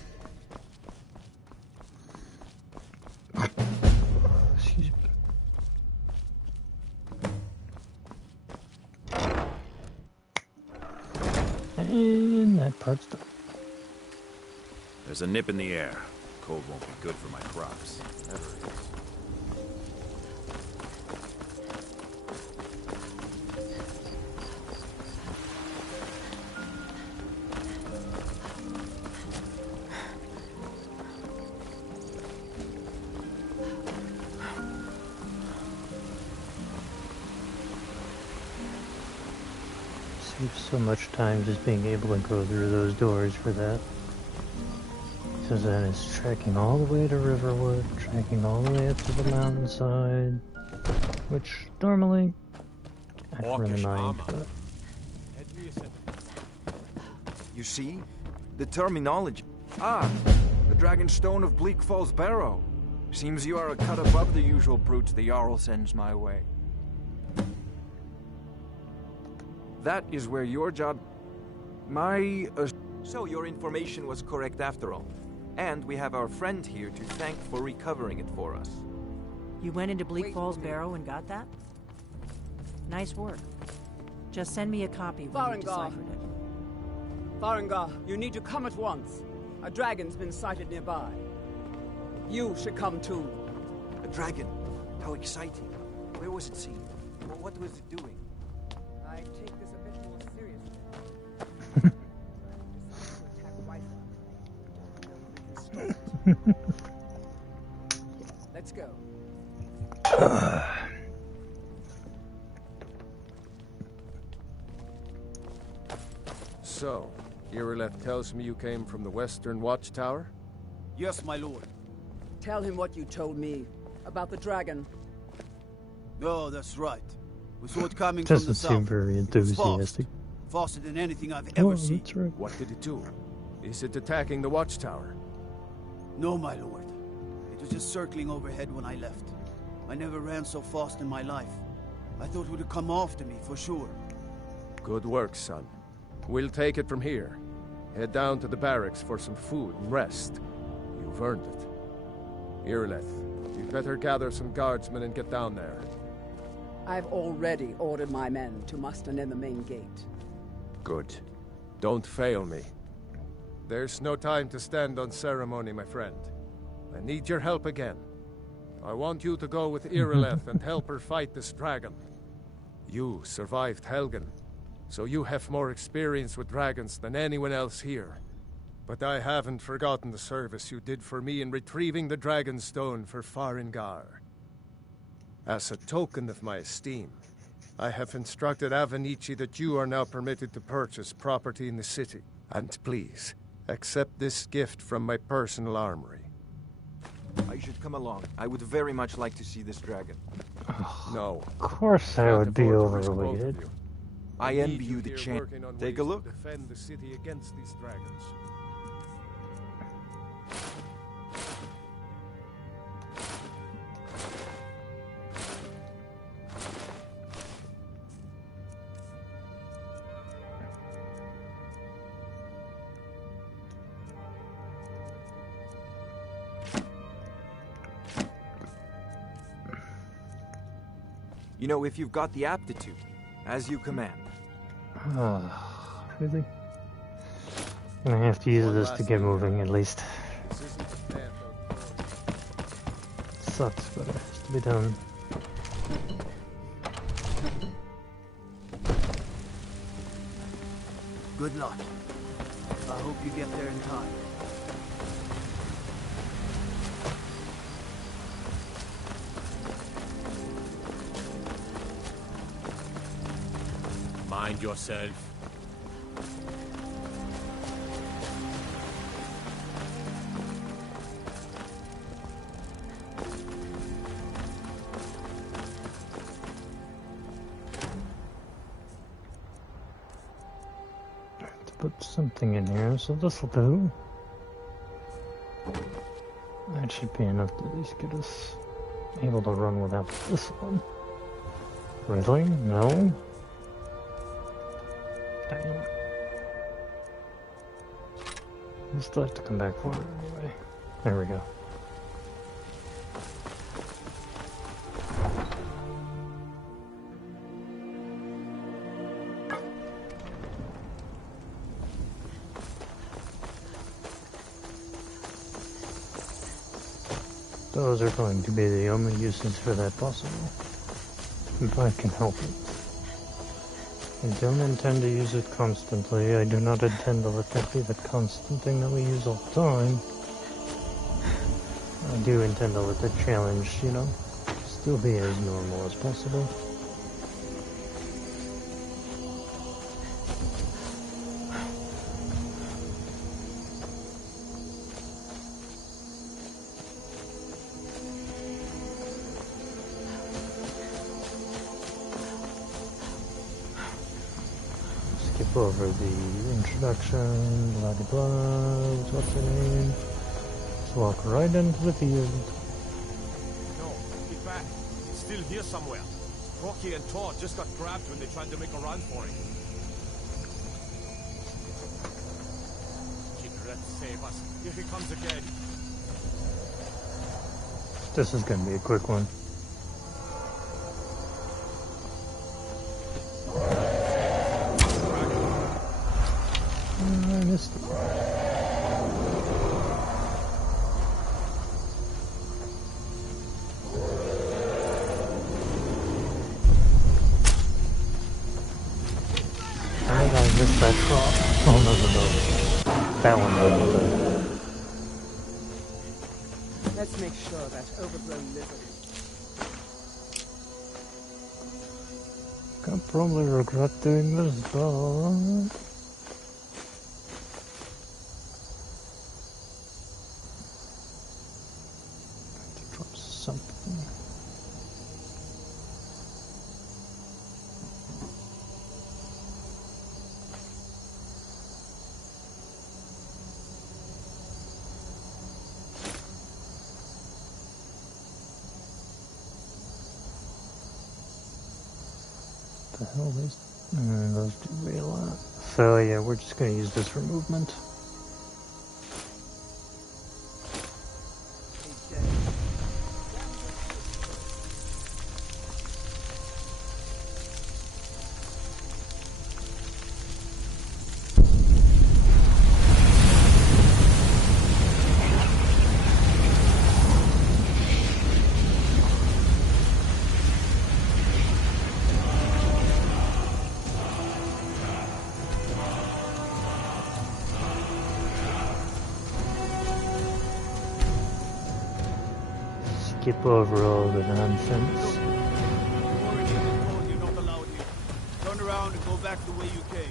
And that part's done. There's a nip in the air. Cold won't be good for my crops. Never is. Saves so much time just being able to go through those doors for that. Because then it's trekking all the way to Riverwood, trekking all the way up to the mountainside, which normally I don't really mind, but You see? The terminology. Ah, the Dragon Stone of Bleak Falls Barrow. Seems you are a cut above the usual brutes the Jarl sends my way. That is where your job... So your information was correct after all. And we have our friend here to thank for recovering it for us. You went into Bleak Falls Barrow and got that? Nice work. Just send me a copy when you deciphered it. Farengar, you need to come at once. A dragon's been sighted nearby. You should come too. A dragon? How exciting. Where was it seen? What was it doing? I take this a bit more seriously. Let's go. So, Irileth tells me you came from the Western Watchtower? Yes, my lord. Tell him what you told me about the dragon. Oh, that's right. We saw it coming from the Doesn't south. seem very It was enthusiastic. faster than anything I've ever seen. That's right. What did it do? Is it attacking the Watchtower? No, my lord. It was just circling overhead when I left. I never ran so fast in my life. I thought it would have come after me, for sure. Good work, son. We'll take it from here. Head down to the barracks for some food and rest. You've earned it. Irileth, you'd better gather some guardsmen and get down there. I've already ordered my men to muster near the main gate. Good. Don't fail me. There's no time to stand on ceremony, my friend. I need your help again. I want you to go with Irileth and help her fight this dragon. You survived Helgen, so you have more experience with dragons than anyone else here. But I haven't forgotten the service you did for me in retrieving the Dragon Stone for Farengar. As a token of my esteem, I have instructed Avenici that you are now permitted to purchase property in the city. And please, accept this gift from my personal armory. I should come along. I would very much like to see this dragon. No. Of course I would be overweighted. I envy you the chance. Take a look. Defend the city against these dragons. You know, if you've got the aptitude, as you command. Really? I have to use this to get moving, at least. Sucks, but it has to be done. Good luck. I hope you get there in time. Mind yourself. I have to put something in here, so this'll do. That should be enough to at least get us able to run without this one. Really? No? Damn. We'll still have to come back for it anyway. There we go. Those are going to be the only uses for that possible. If I can help it. I don't intend to use it constantly. I do not intend to let that be the constant thing that we use all the time. I do intend to let the challenge, you know, still be as normal as possible. Skip over the introduction, blah blah blah, what's her name? Let's walk right into the field. No, get back. It's still here somewhere. Rocky and Todd just got grabbed when they tried to make a run for it. Kidret, save us. Here he comes again. This is gonna be a quick one. I missed it. How did I miss that drop? Oh no. That one wasn't good. Let's make sure that overgrown lizard. I'll probably regret doing this, but the hell is... those do weigh a lot. So yeah, we're just gonna use this for movement. Skip over all the nonsense. You're not allowed here. Turn around and go back the way you came.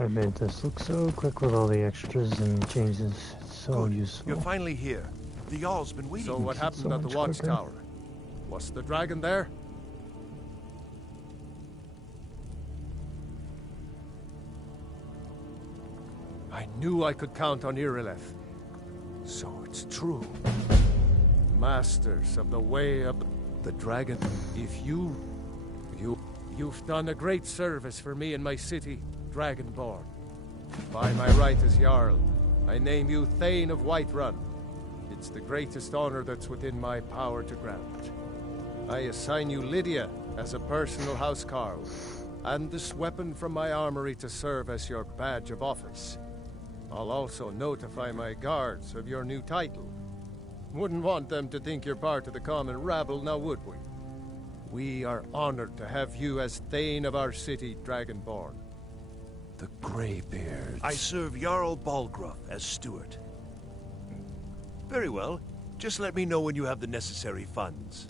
I made this look so quick with all the extras and changes. It's so useful. You're finally here. The Jarl's been waiting. So what happened so at the much watchtower? Was the dragon there? I knew I could count on Irileth. So it's true. Masters of the way of the dragon. If you've done a great service for me and my city, Dragonborn. By my right as Jarl, I name you Thane of Whiterun. It's the greatest honor that's within my power to grant. I assign you Lydia as a personal housecarl, and this weapon from my armory to serve as your badge of office. I'll also notify my guards of your new title. Wouldn't want them to think you're part of the common rabble, now would we? We are honored to have you as Thane of our city, Dragonborn. The Greybeards. I serve Jarl Balgruuf as steward. Very well. Just let me know when you have the necessary funds.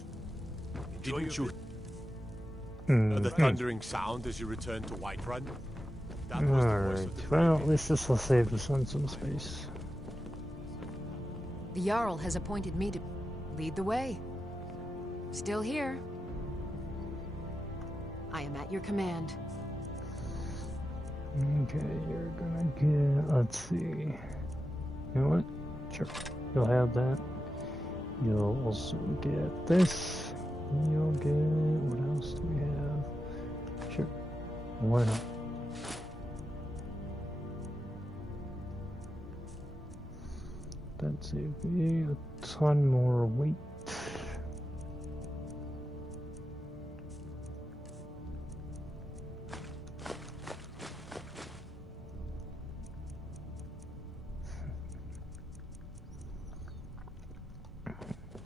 Didn't you the thundering sound as you returned to Whiterun? That was the voice of the Alright, well, at least this will save us on some space. The Jarl has appointed me to lead the way. Still here. I am at your command. Okay, you're gonna get... let's see. You know what? Sure. You'll have that. You'll also get this. You'll get... what else do we have? Sure. Why not? That saved me a ton more weight.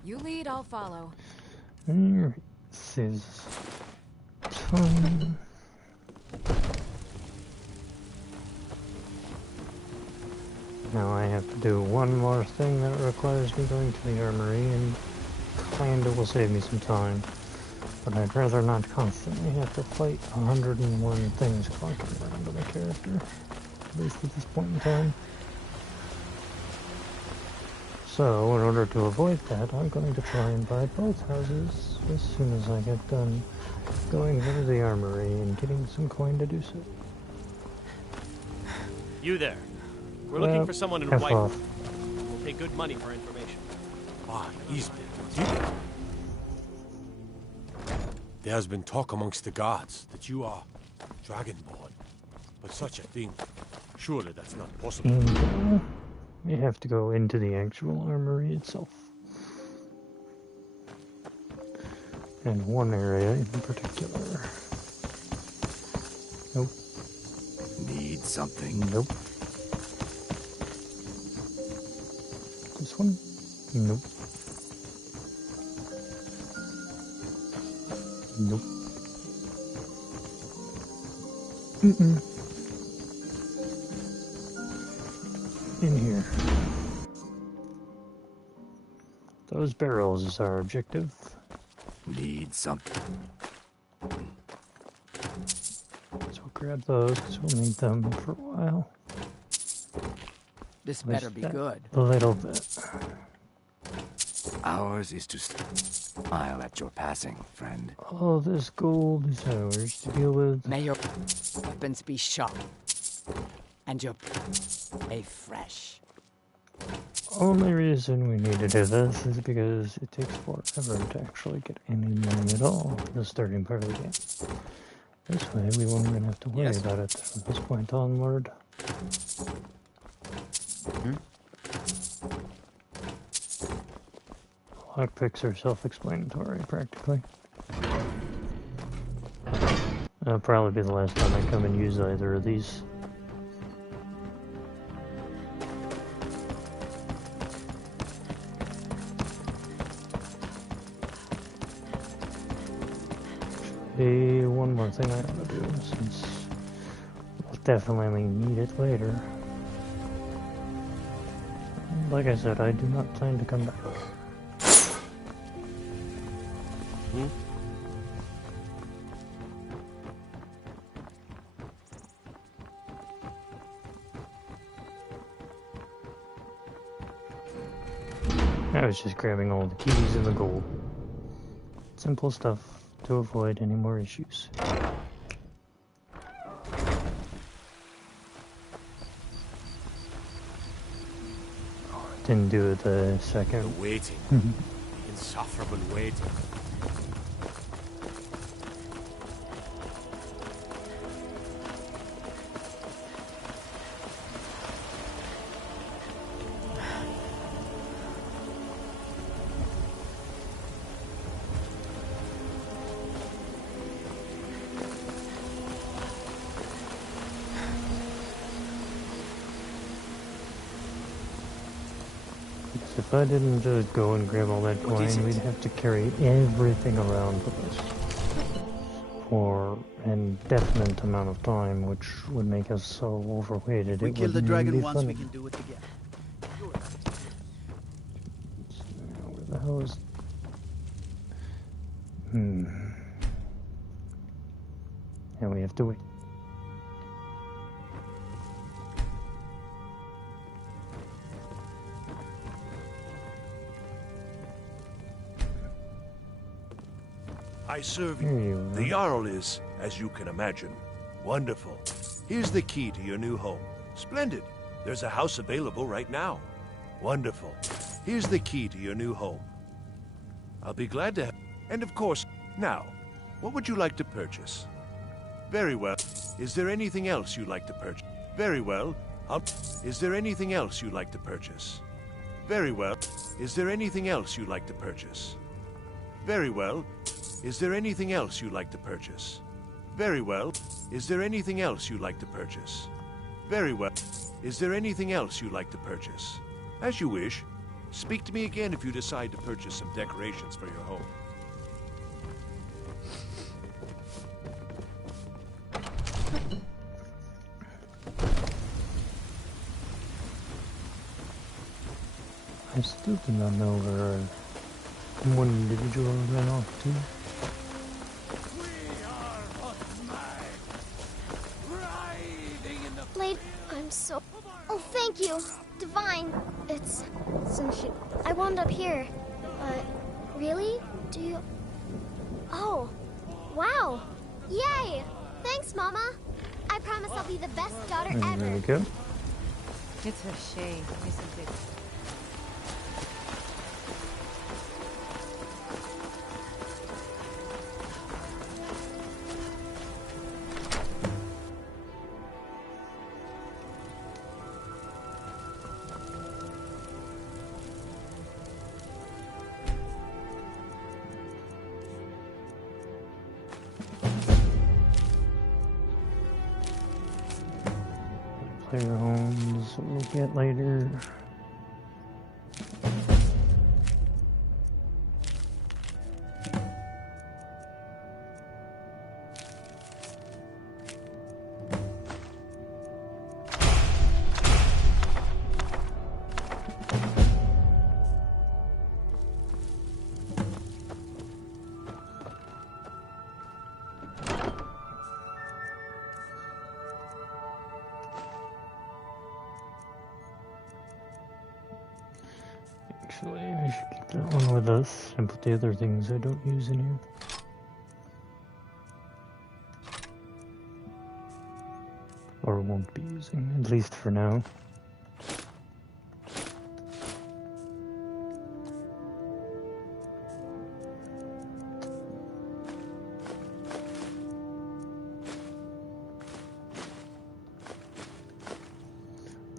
You lead, I'll follow. There is ton. Now I have to do one more thing that requires me going to the armory, and kinda will save me some time. But I'd rather not constantly have to fight 101 things clunking around on the character. At least at this point in time. So, in order to avoid that, I'm going to try and buy both houses as soon as I get done going to the armory and getting some coin to do so. You there. We're looking for someone in F white. off. We'll pay good money for information. Ah, he's been deep. There has been talk amongst the guards that you are Dragonborn. But such a thing, surely that's not possible. And, you have to go into the actual armory itself. And one area in particular. Nope. Need something? Nope. This one? Nope. Nope. Mm-mm. In here. Those barrels is our objective. Need something. grab those because we'll need them for a while. This better be good. A little bit. Ours is to smile at your passing, friend. All this gold is ours to deal with. May your weapons be sharp, and your a fresh. Only reason we need to do this is because it takes forever to actually get any money at all in the starting part of the game. This way we won't even have to worry about it from this point onward. Lockpicks are self-explanatory, practically. That'll probably be the last time I come and use either of these. One more thing I ought to do, since we'll definitely need it later. Like I said, I do not plan to come back. I was just grabbing all the keys and the gold. Simple stuff to avoid any more issues. Didn't do it the second. The waiting. The insufferable waiting. If I didn't just go and grab all that coin, we'd have to carry everything around with us for an indefinite amount of time, which would make us so overweighted. We It kill the wouldn't dragon be once, funny. we can do it again. Where the hell is... Yeah, we have to wait. I serve Here you. you are. The Jarl is, as you can imagine, wonderful. Here's the key to your new home. Splendid. There's a house available right now. Wonderful. Here's the key to your new home. I'll be glad to have... And of course, now, what would you like to purchase? Very well. Is there anything else you'd like to purchase? Very well. Is there anything else you'd like to purchase? Very well. Is there anything else you'd like to purchase? Very well. Is there anything else you'd like to purchase? Very well. Is there anything else you'd like to purchase? Very well. Is there anything else you'd like to purchase? As you wish. Speak to me again if you decide to purchase some decorations for your home. I still do not know where one individual ran off to. Blade, I'm so... Oh, thank you. Divine. It's... Since I wound up here. Really? Do you... Oh. Wow. Yay! Thanks, Mama. I promise I'll be the best daughter ever. There we go. It's a shame. Isn't it? Player homes we'll get later. keep that one with us and put the other things I don't use in here. Or won't be using, at least for now.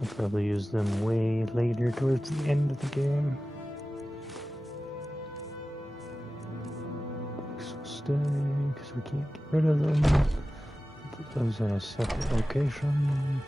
I'll probably use them way later towards the end of the game. Books will stay, because we can't get rid of them. Put those in a separate location.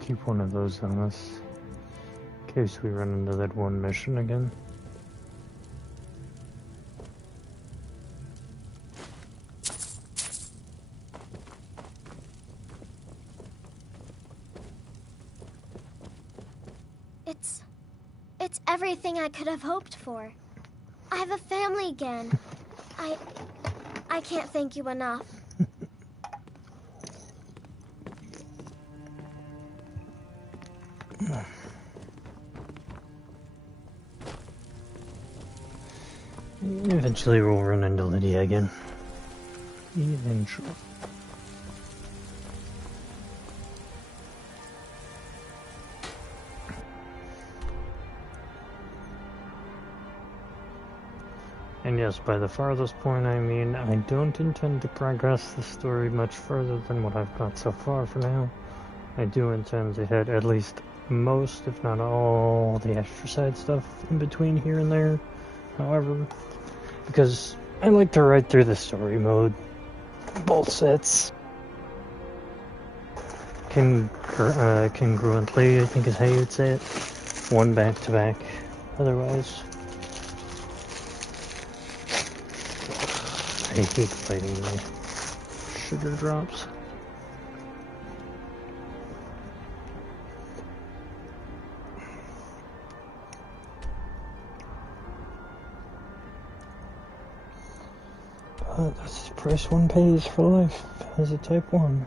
Keep one of those on us, in case we run into that one mission again. It's everything I could have hoped for. I have a family again. I can't thank you enough. Eventually we'll run into Lydia again. Eventually. And yes, by the farthest point I mean I don't intend to progress the story much further than what I've got so far for now. I do intend to hit at least most, if not all, the extra side stuff in between here and there. However, because I like to ride through the story mode, both sets congruently, I think is how you would say it. One back to back. Otherwise, I hate fighting my sugar drops. That's the price one pays for life as a type 1.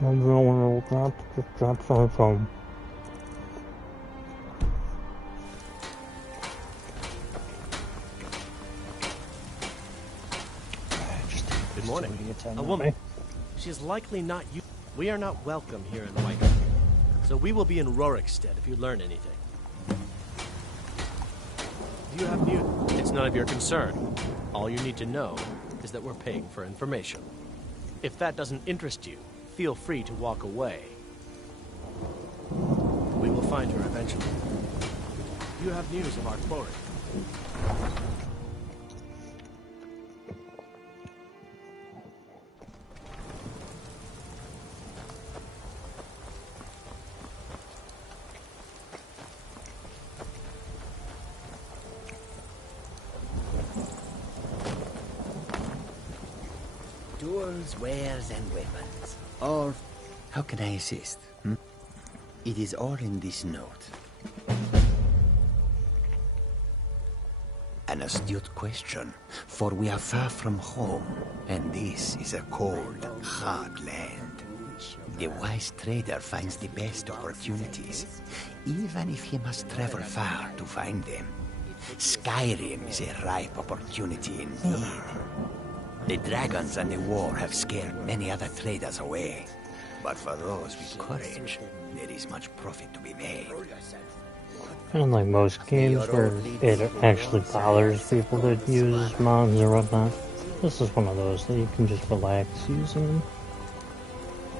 And no one will drop, just drops on its own. Good morning. A woman. She is likely not you. We are not welcome here in White. So we will be in Rorikstead if you learn anything. Do you have news? It's none of your concern. All you need to know is that we're paying for information. If that doesn't interest you, feel free to walk away. We will find her eventually. Do you have news of our quarry? Tools, wares, and weapons. Or, how can I assist? It is all in this note. An astute question, for we are far from home, and this is a cold, hard land. The wise trader finds the best opportunities, even if he must travel far to find them. Skyrim is a ripe opportunity indeed. The dragons and the war have scared many other traders away. But for those with courage, there is much profit to be made. Unlike most games where it actually bothers people to use mods or whatnot, this is one of those that you can just relax using them.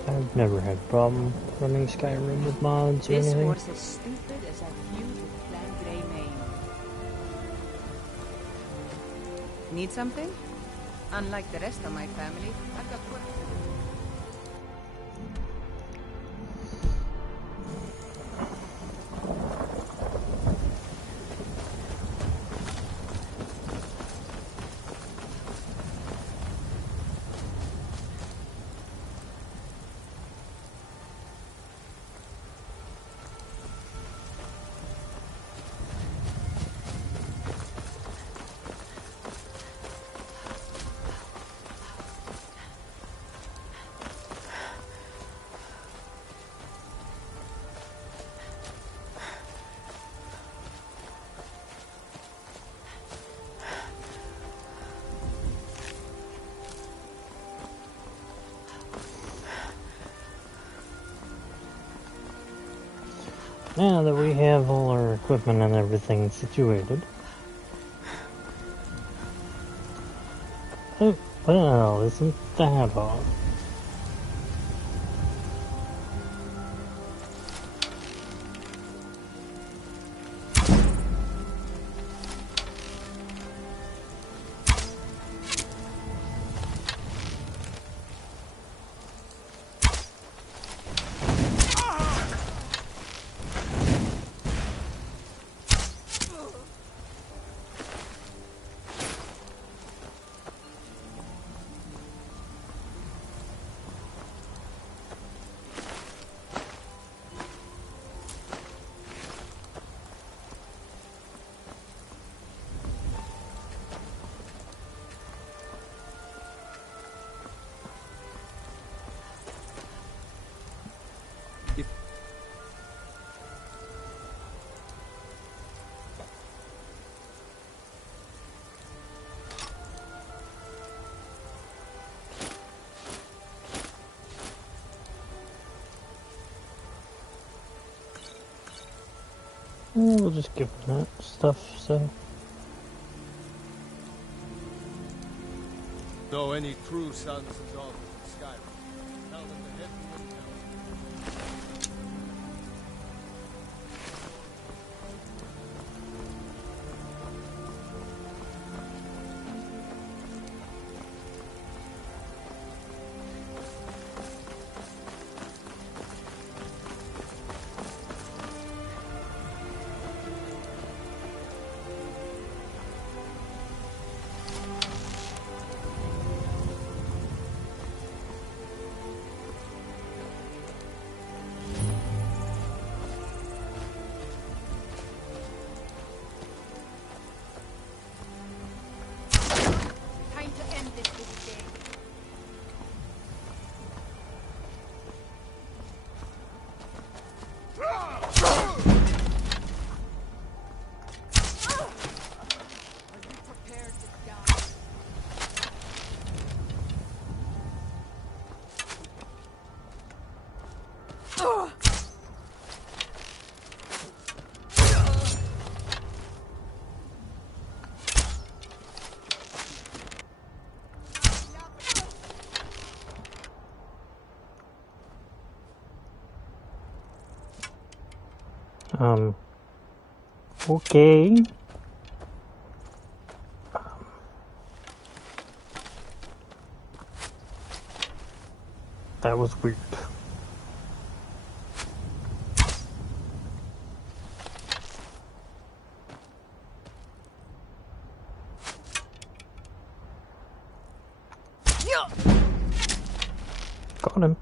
I've never had a problem running Skyrim with mods or anything. This horse is stupid as a feud with Clan Grey Mane. Need something? Unlike the rest of my family, I've got work to do. Now that we have all our equipment and everything situated. Oh, well, isn't that odd? We'll just give them that stuff, so... Know any true sons and daughters of Skyrim? Tell them to hit the window. Okay. That was weird. Got him.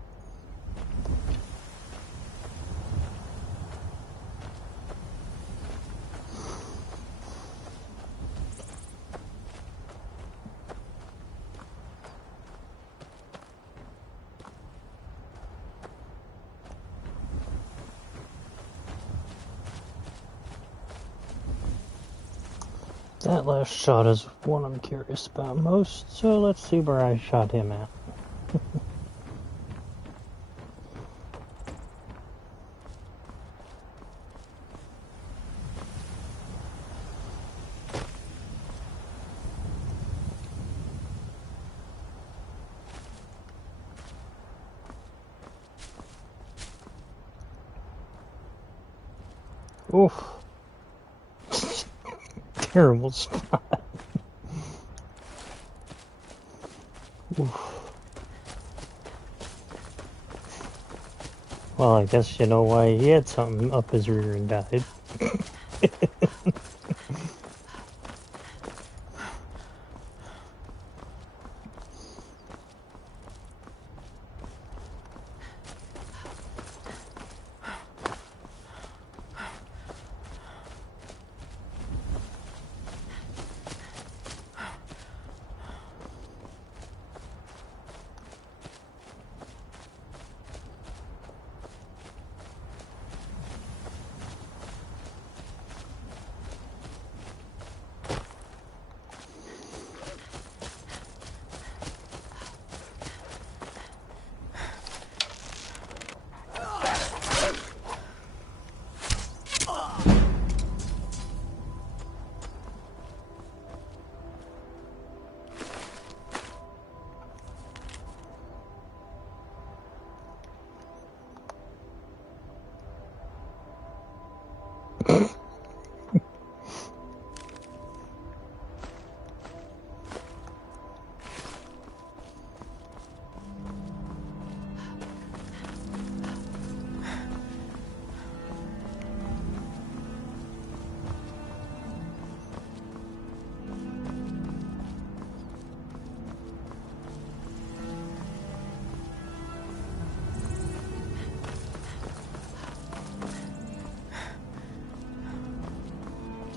That last shot is one I'm curious about most, so let's see where I shot him at. Oof. Terrible spot. Well, I guess you know why he had something up his rear and died.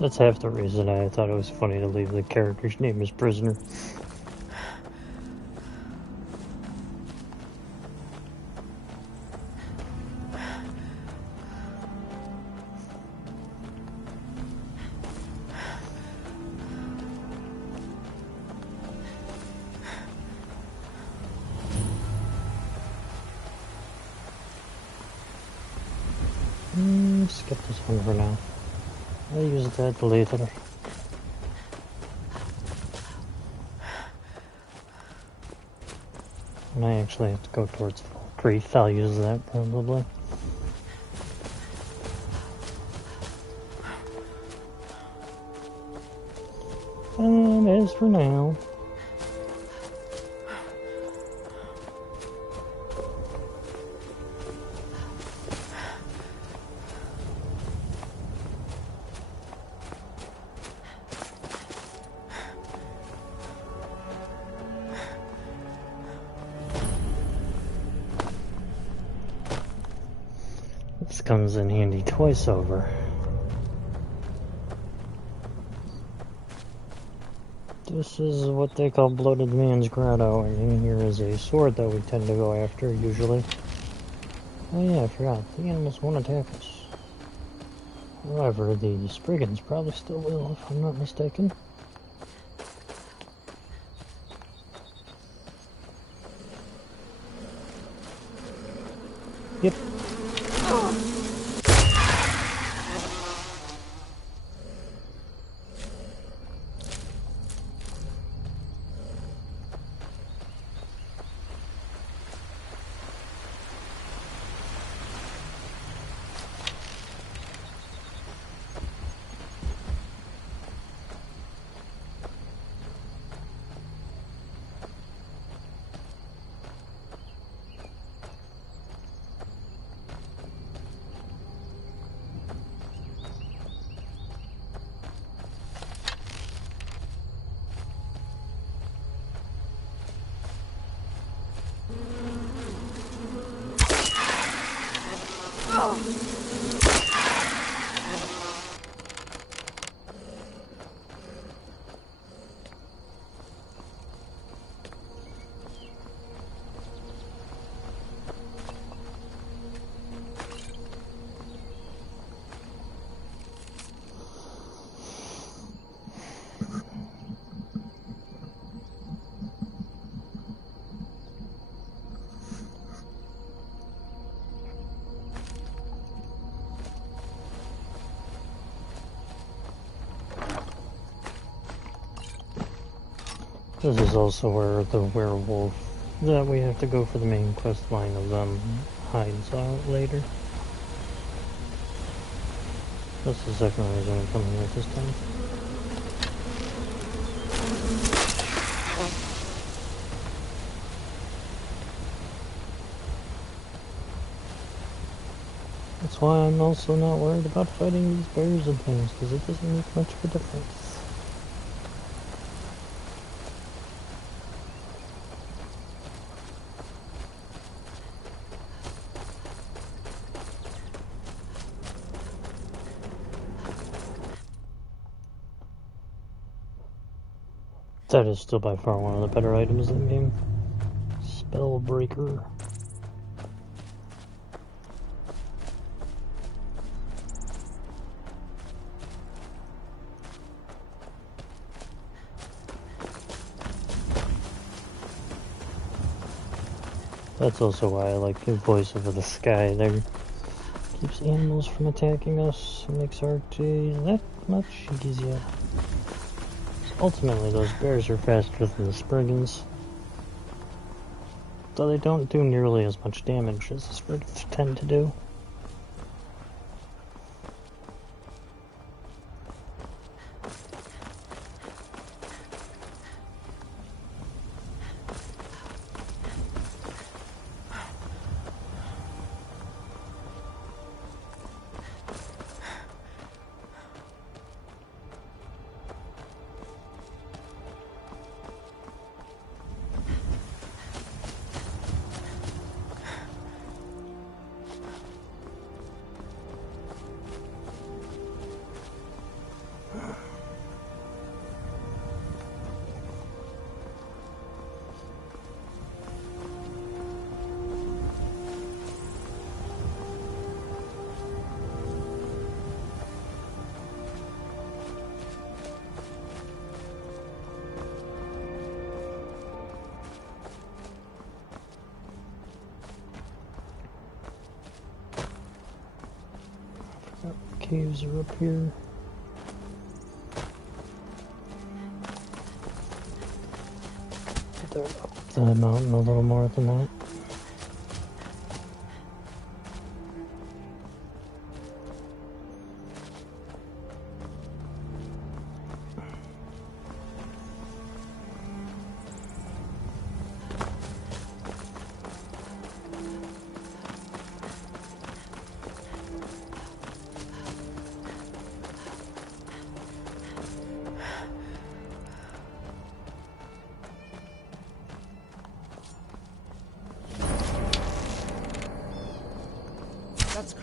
That's half the reason I thought it was funny to leave the character's name as prisoner. Skip this one for now. I'll use that later. And I actually have to go towards Grief. I'll use that probably. And as for now, this comes in handy twice over. This is what they call Bloated Man's Grotto, and in here is a sword that we tend to go after, usually. Oh yeah, I forgot. The animals won't attack us. However, the Spriggans probably still will, if I'm not mistaken. Yep. This is also where the werewolf that we have to go for the main quest line of them hides out later. That's the second reason I'm coming here this time. That's why I'm also not worried about fighting these bears and things, because it doesn't make much of a difference. That is still by far one of the better items in the game. Spellbreaker. That's also why I like the voice over the sky there. Keeps animals from attacking us and makes our days that much easier. Ultimately, those bears are faster than the Spriggans. Though they don't do nearly as much damage as the Spriggans tend to do. Caves are up here. They're up the mountain a little more than that. That's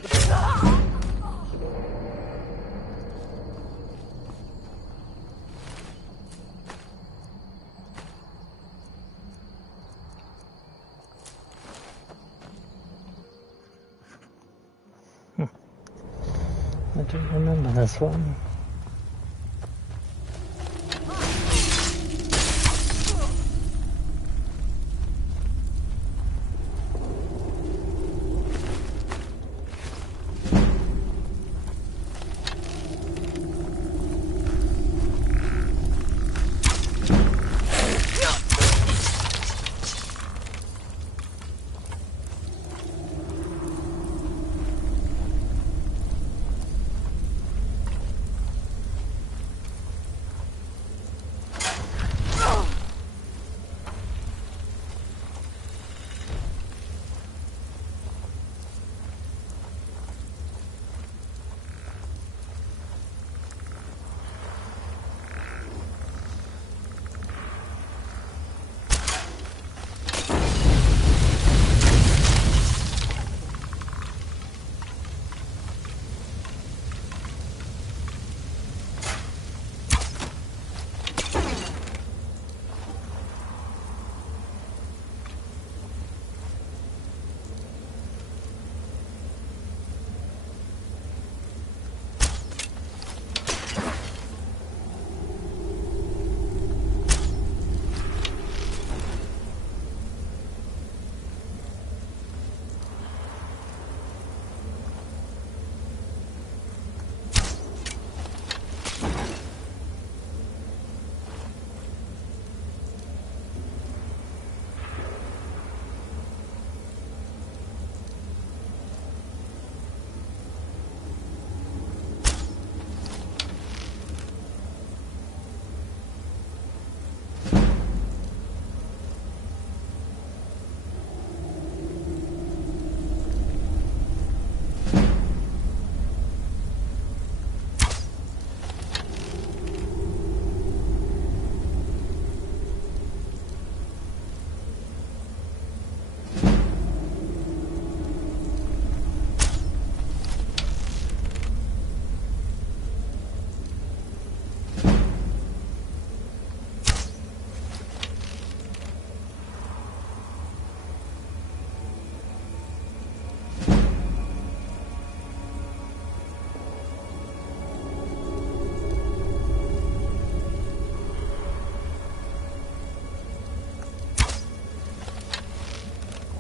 I don't remember this one.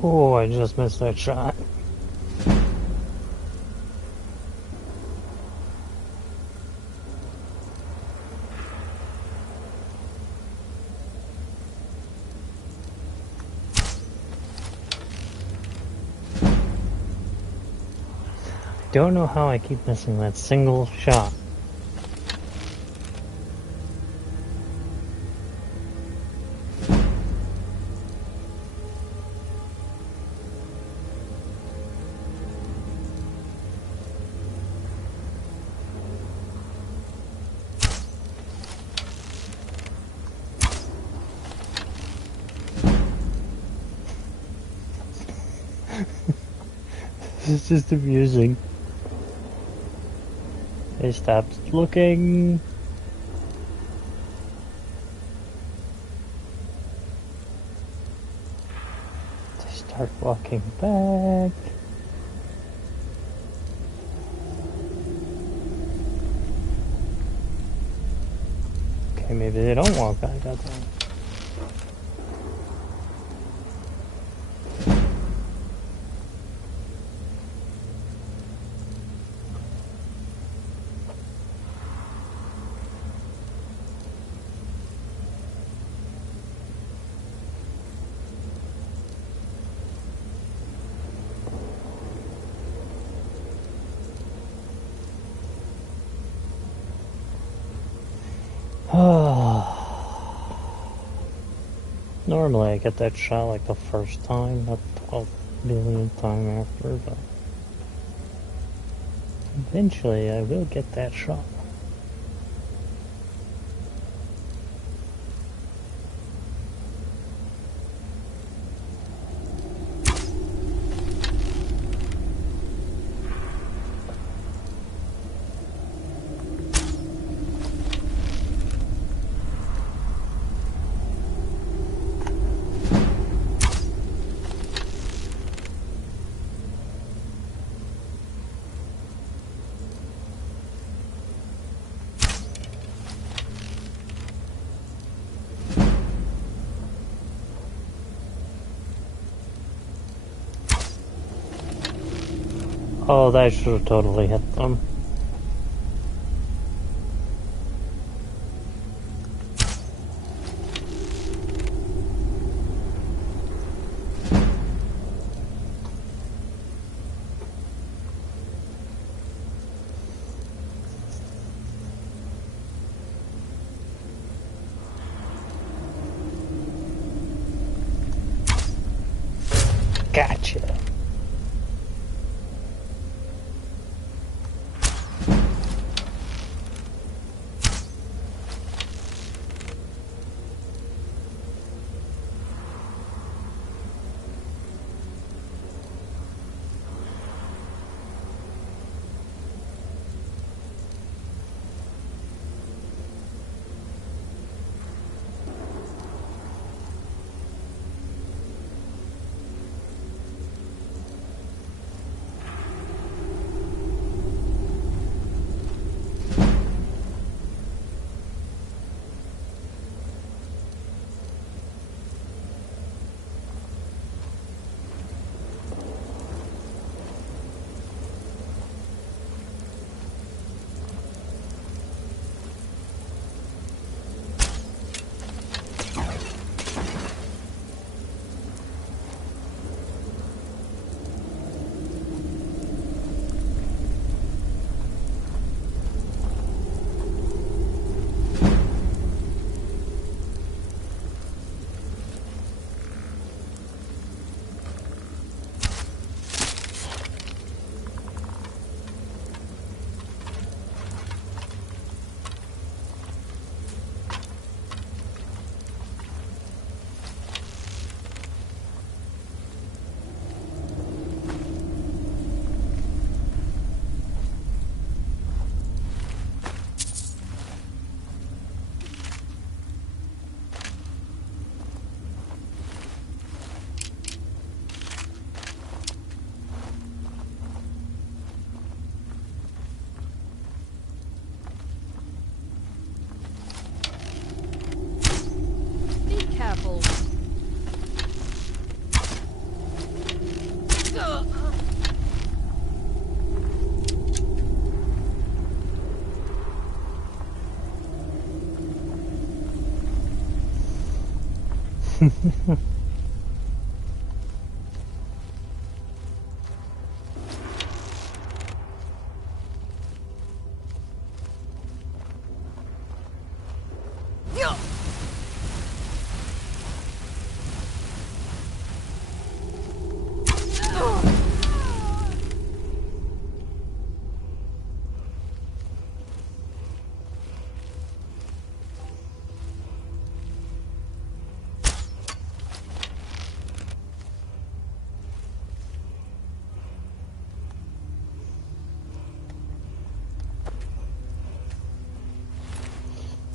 Oh, I just missed that shot. Don't know how I keep missing that single shot. This is just amusing. I stopped looking. They start walking back. Okay, maybe they don't walk back that time. Normally I get that shot like the first time, not the 12 millionth time after, but eventually I will get that shot. Oh, that should have totally hit them. Gotcha.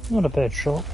Not a bad shot.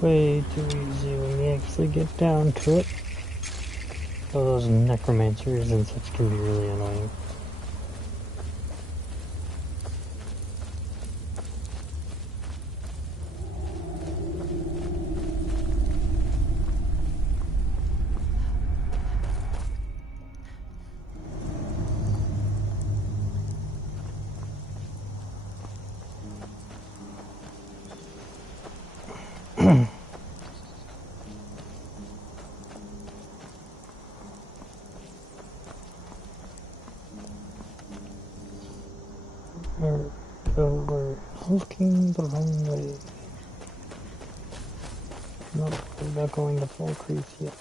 Way too easy when you actually get down to it. Oh, those necromancers and such can be really annoying. We're looking the wrong way. No, we're not going to Fall Creek yet.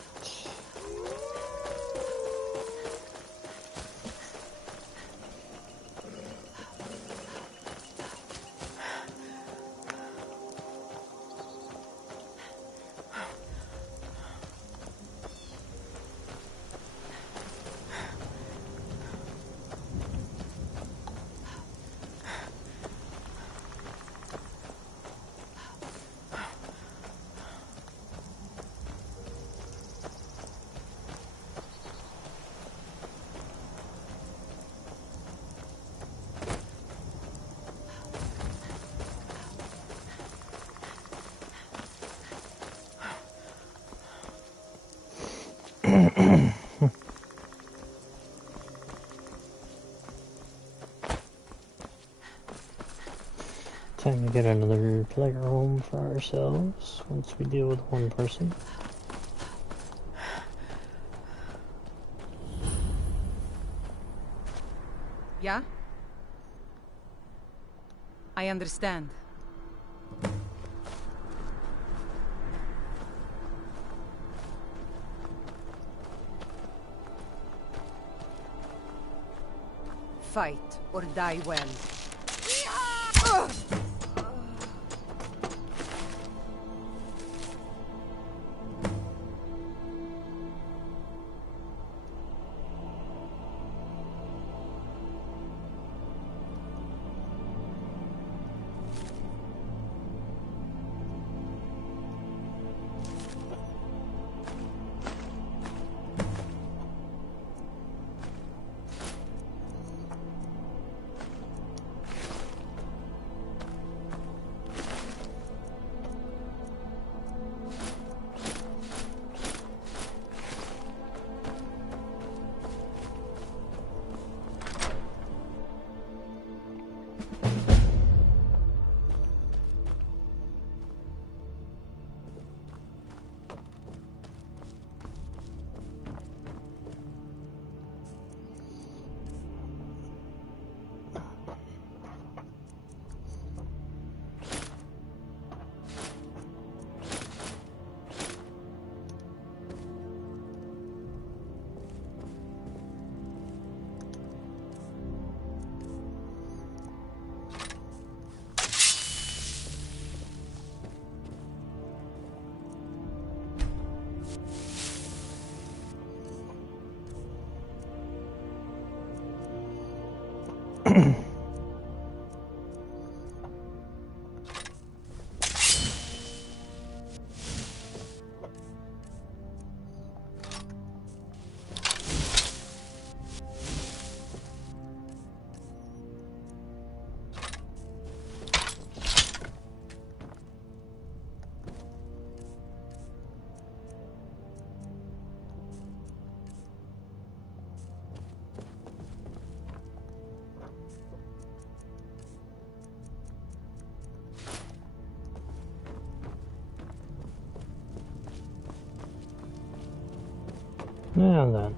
Time to get another player home for ourselves once we deal with one person. Yeah? I understand. Fight or die well. Now then.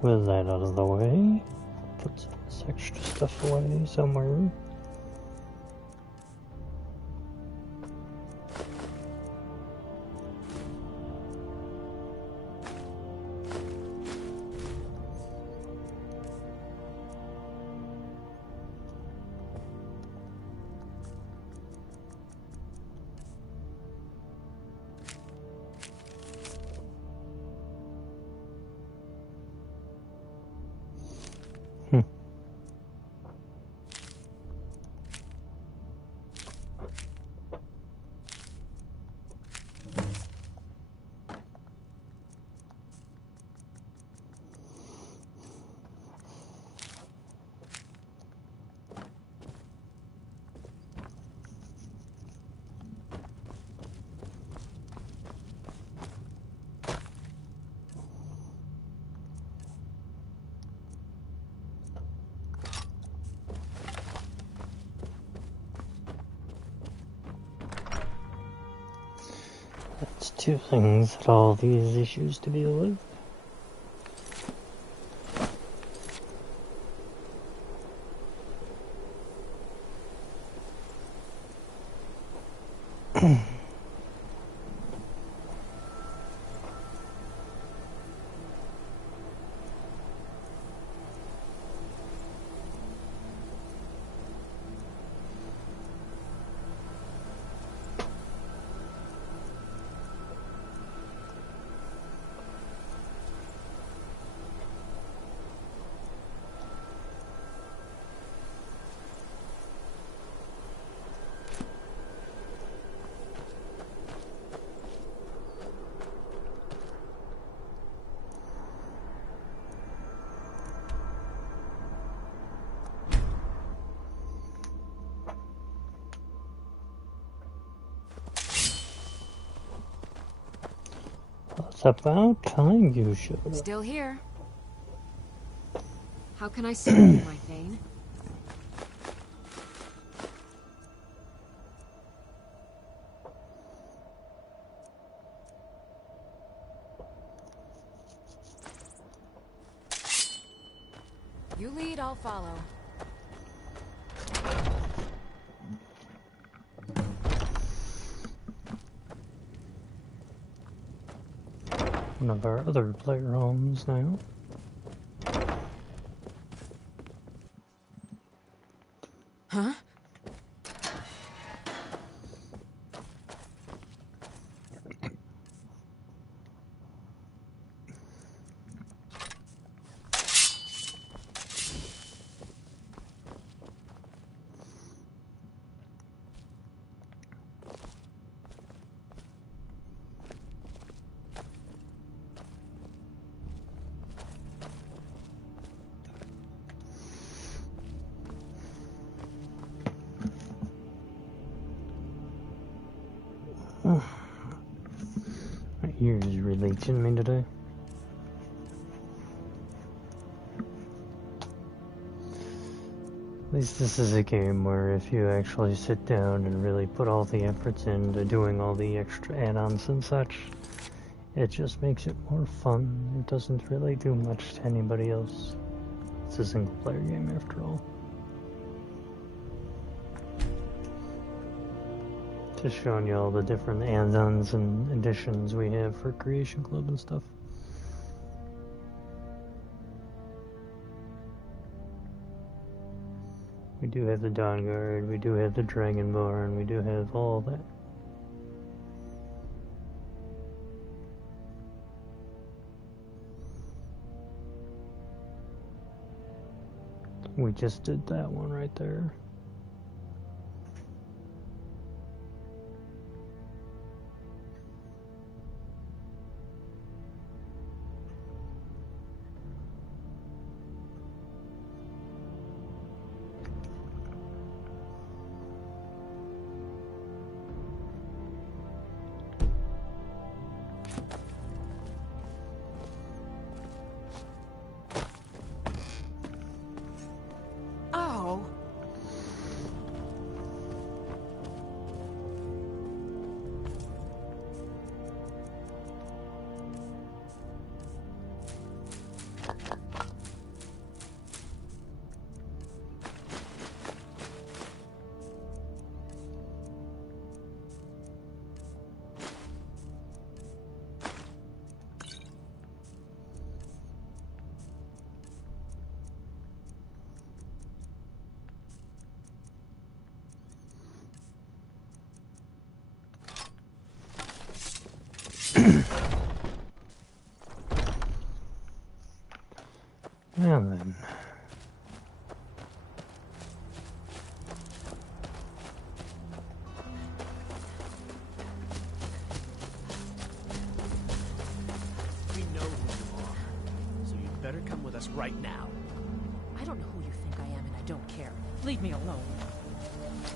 With that out of the way, put this extra stuff away somewhere. That's two things that all these issues to deal with. It's about time you showed up. Still here. How can I serve you, my Thane? You lead, I'll follow. One of our other player homes now. Huh? My ear is really itching me today. At least this is a game where if you actually sit down and really put all the efforts into doing all the extra add-ons and such, it just makes it more fun. It doesn't really do much to anybody else. It's a single-player game after all. Just showing you all the different add-ons and additions we have for Creation Club and stuff. We do have the Dawn Guard, we do have the Dragonborn, we do have all that. We just did that one right there. And then we know who you are, so you'd better come with us right now. I don't know who you think I am, and I don't care. Leave me alone.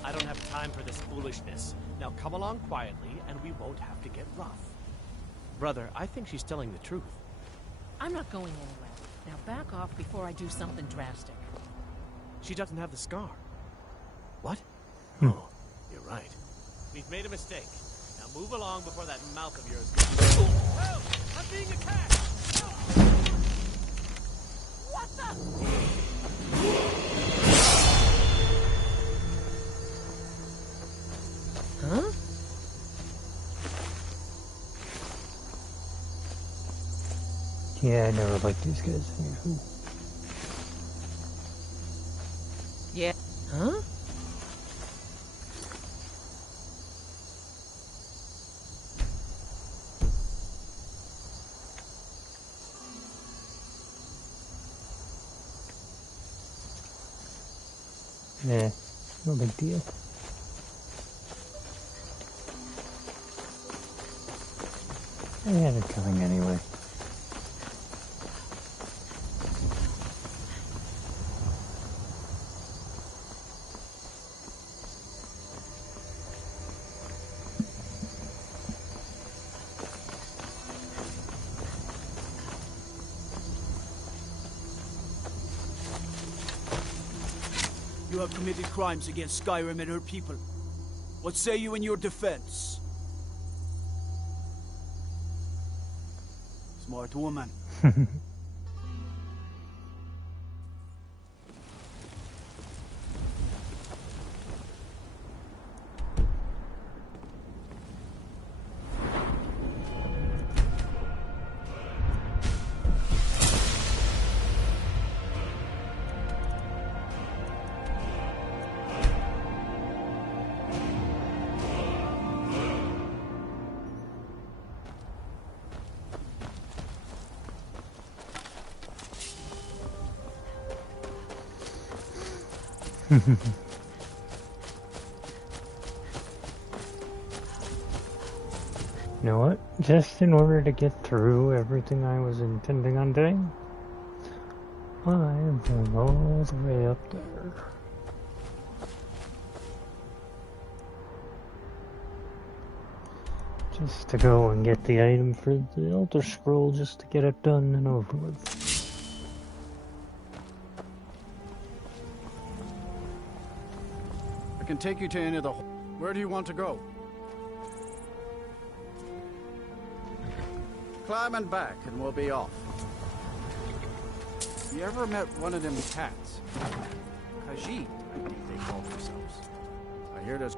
I don't have time for this foolishness. Now come along quietly, and we won't have to get rough. Brother, I think she's telling the truth. I'm not going anywhere. Now back off before I do something drastic. She doesn't have the scar. What? Oh, you're right. We've made a mistake. Now move along before that mouth of yours goes... Oh! Help! I'm being attacked! Help! What the... Huh? yeah, I never liked these guys. Yeah. Huh? Yeah, no big deal. I had it coming anyway. You have committed crimes against Skyrim and her people. What say you in your defense? Smart woman. You know what? Just in order to get through everything I was intending on doing, I am going all the way up there. Just to go and get the item for the Elder Scroll, just to get it done and over with. I can take you to any of the... Where do you want to go? Climb and back, and we'll be off. You ever met one of them cats? Khajiit, I think they call themselves. I hear there's...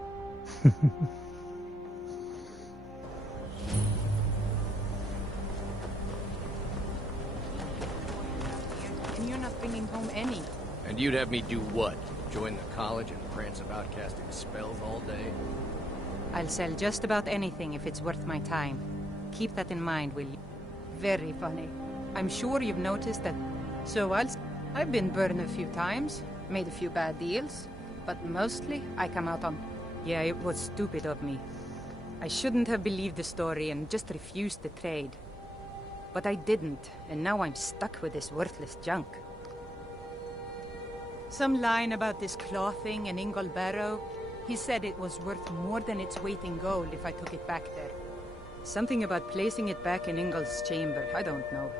And you're not bringing home any. And you'd have me do what? Join the college and prance about casting spells all day? I'll sell just about anything if it's worth my time. Keep that in mind, will you? Very funny. I'm sure you've noticed that. So I've been burned a few times, made a few bad deals, but mostly I come out on... Yeah, it was stupid of me. I shouldn't have believed the story and just refused the trade. But I didn't, and now I'm stuck with this worthless junk. Some line about this clothing in Ingol Barrow. He said it was worth more than its weight in gold if I took it back there. Something about placing it back in Ingol's chamber, I don't know.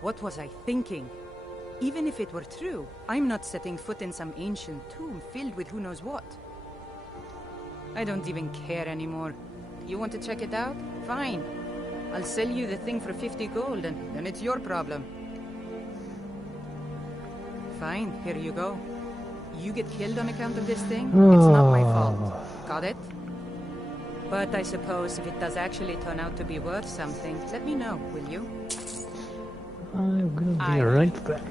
What was I thinking? Even if it were true, I'm not setting foot in some ancient tomb filled with who knows what. I don't even care anymore. You want to check it out? Fine. I'll sell you the thing for 50 gold, and then it's your problem. Fine, here you go. You get killed on account of this thing? It's not my fault. Got it? But I suppose if it does actually turn out to be worth something, let me know, will you? I'm gonna be right back.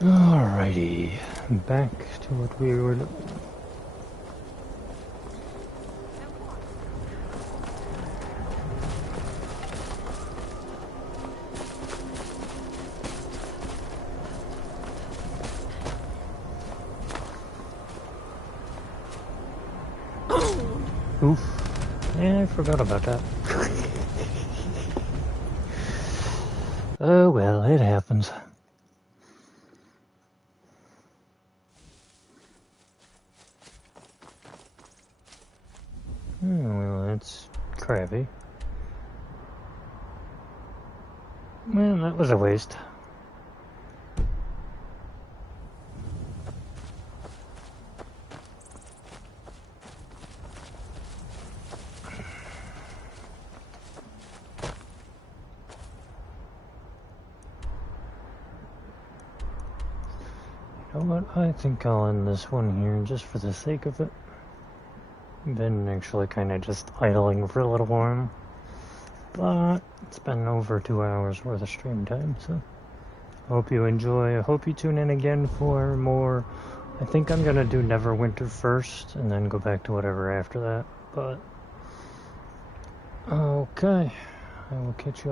Alrighty, back to what we were doing. Oof. Yeah, I forgot about that. Oh well, it happens. Well, that's crappy. Well, that was a waste. You know what? I think I'll end this one here just for the sake of it. Been actually kind of just idling for a little while, but it's been over 2 hours worth of stream time, so I hope you enjoy. I hope you tune in again for more. I think I'm gonna do Neverwinter first and then go back to whatever after that, but okay, I will catch you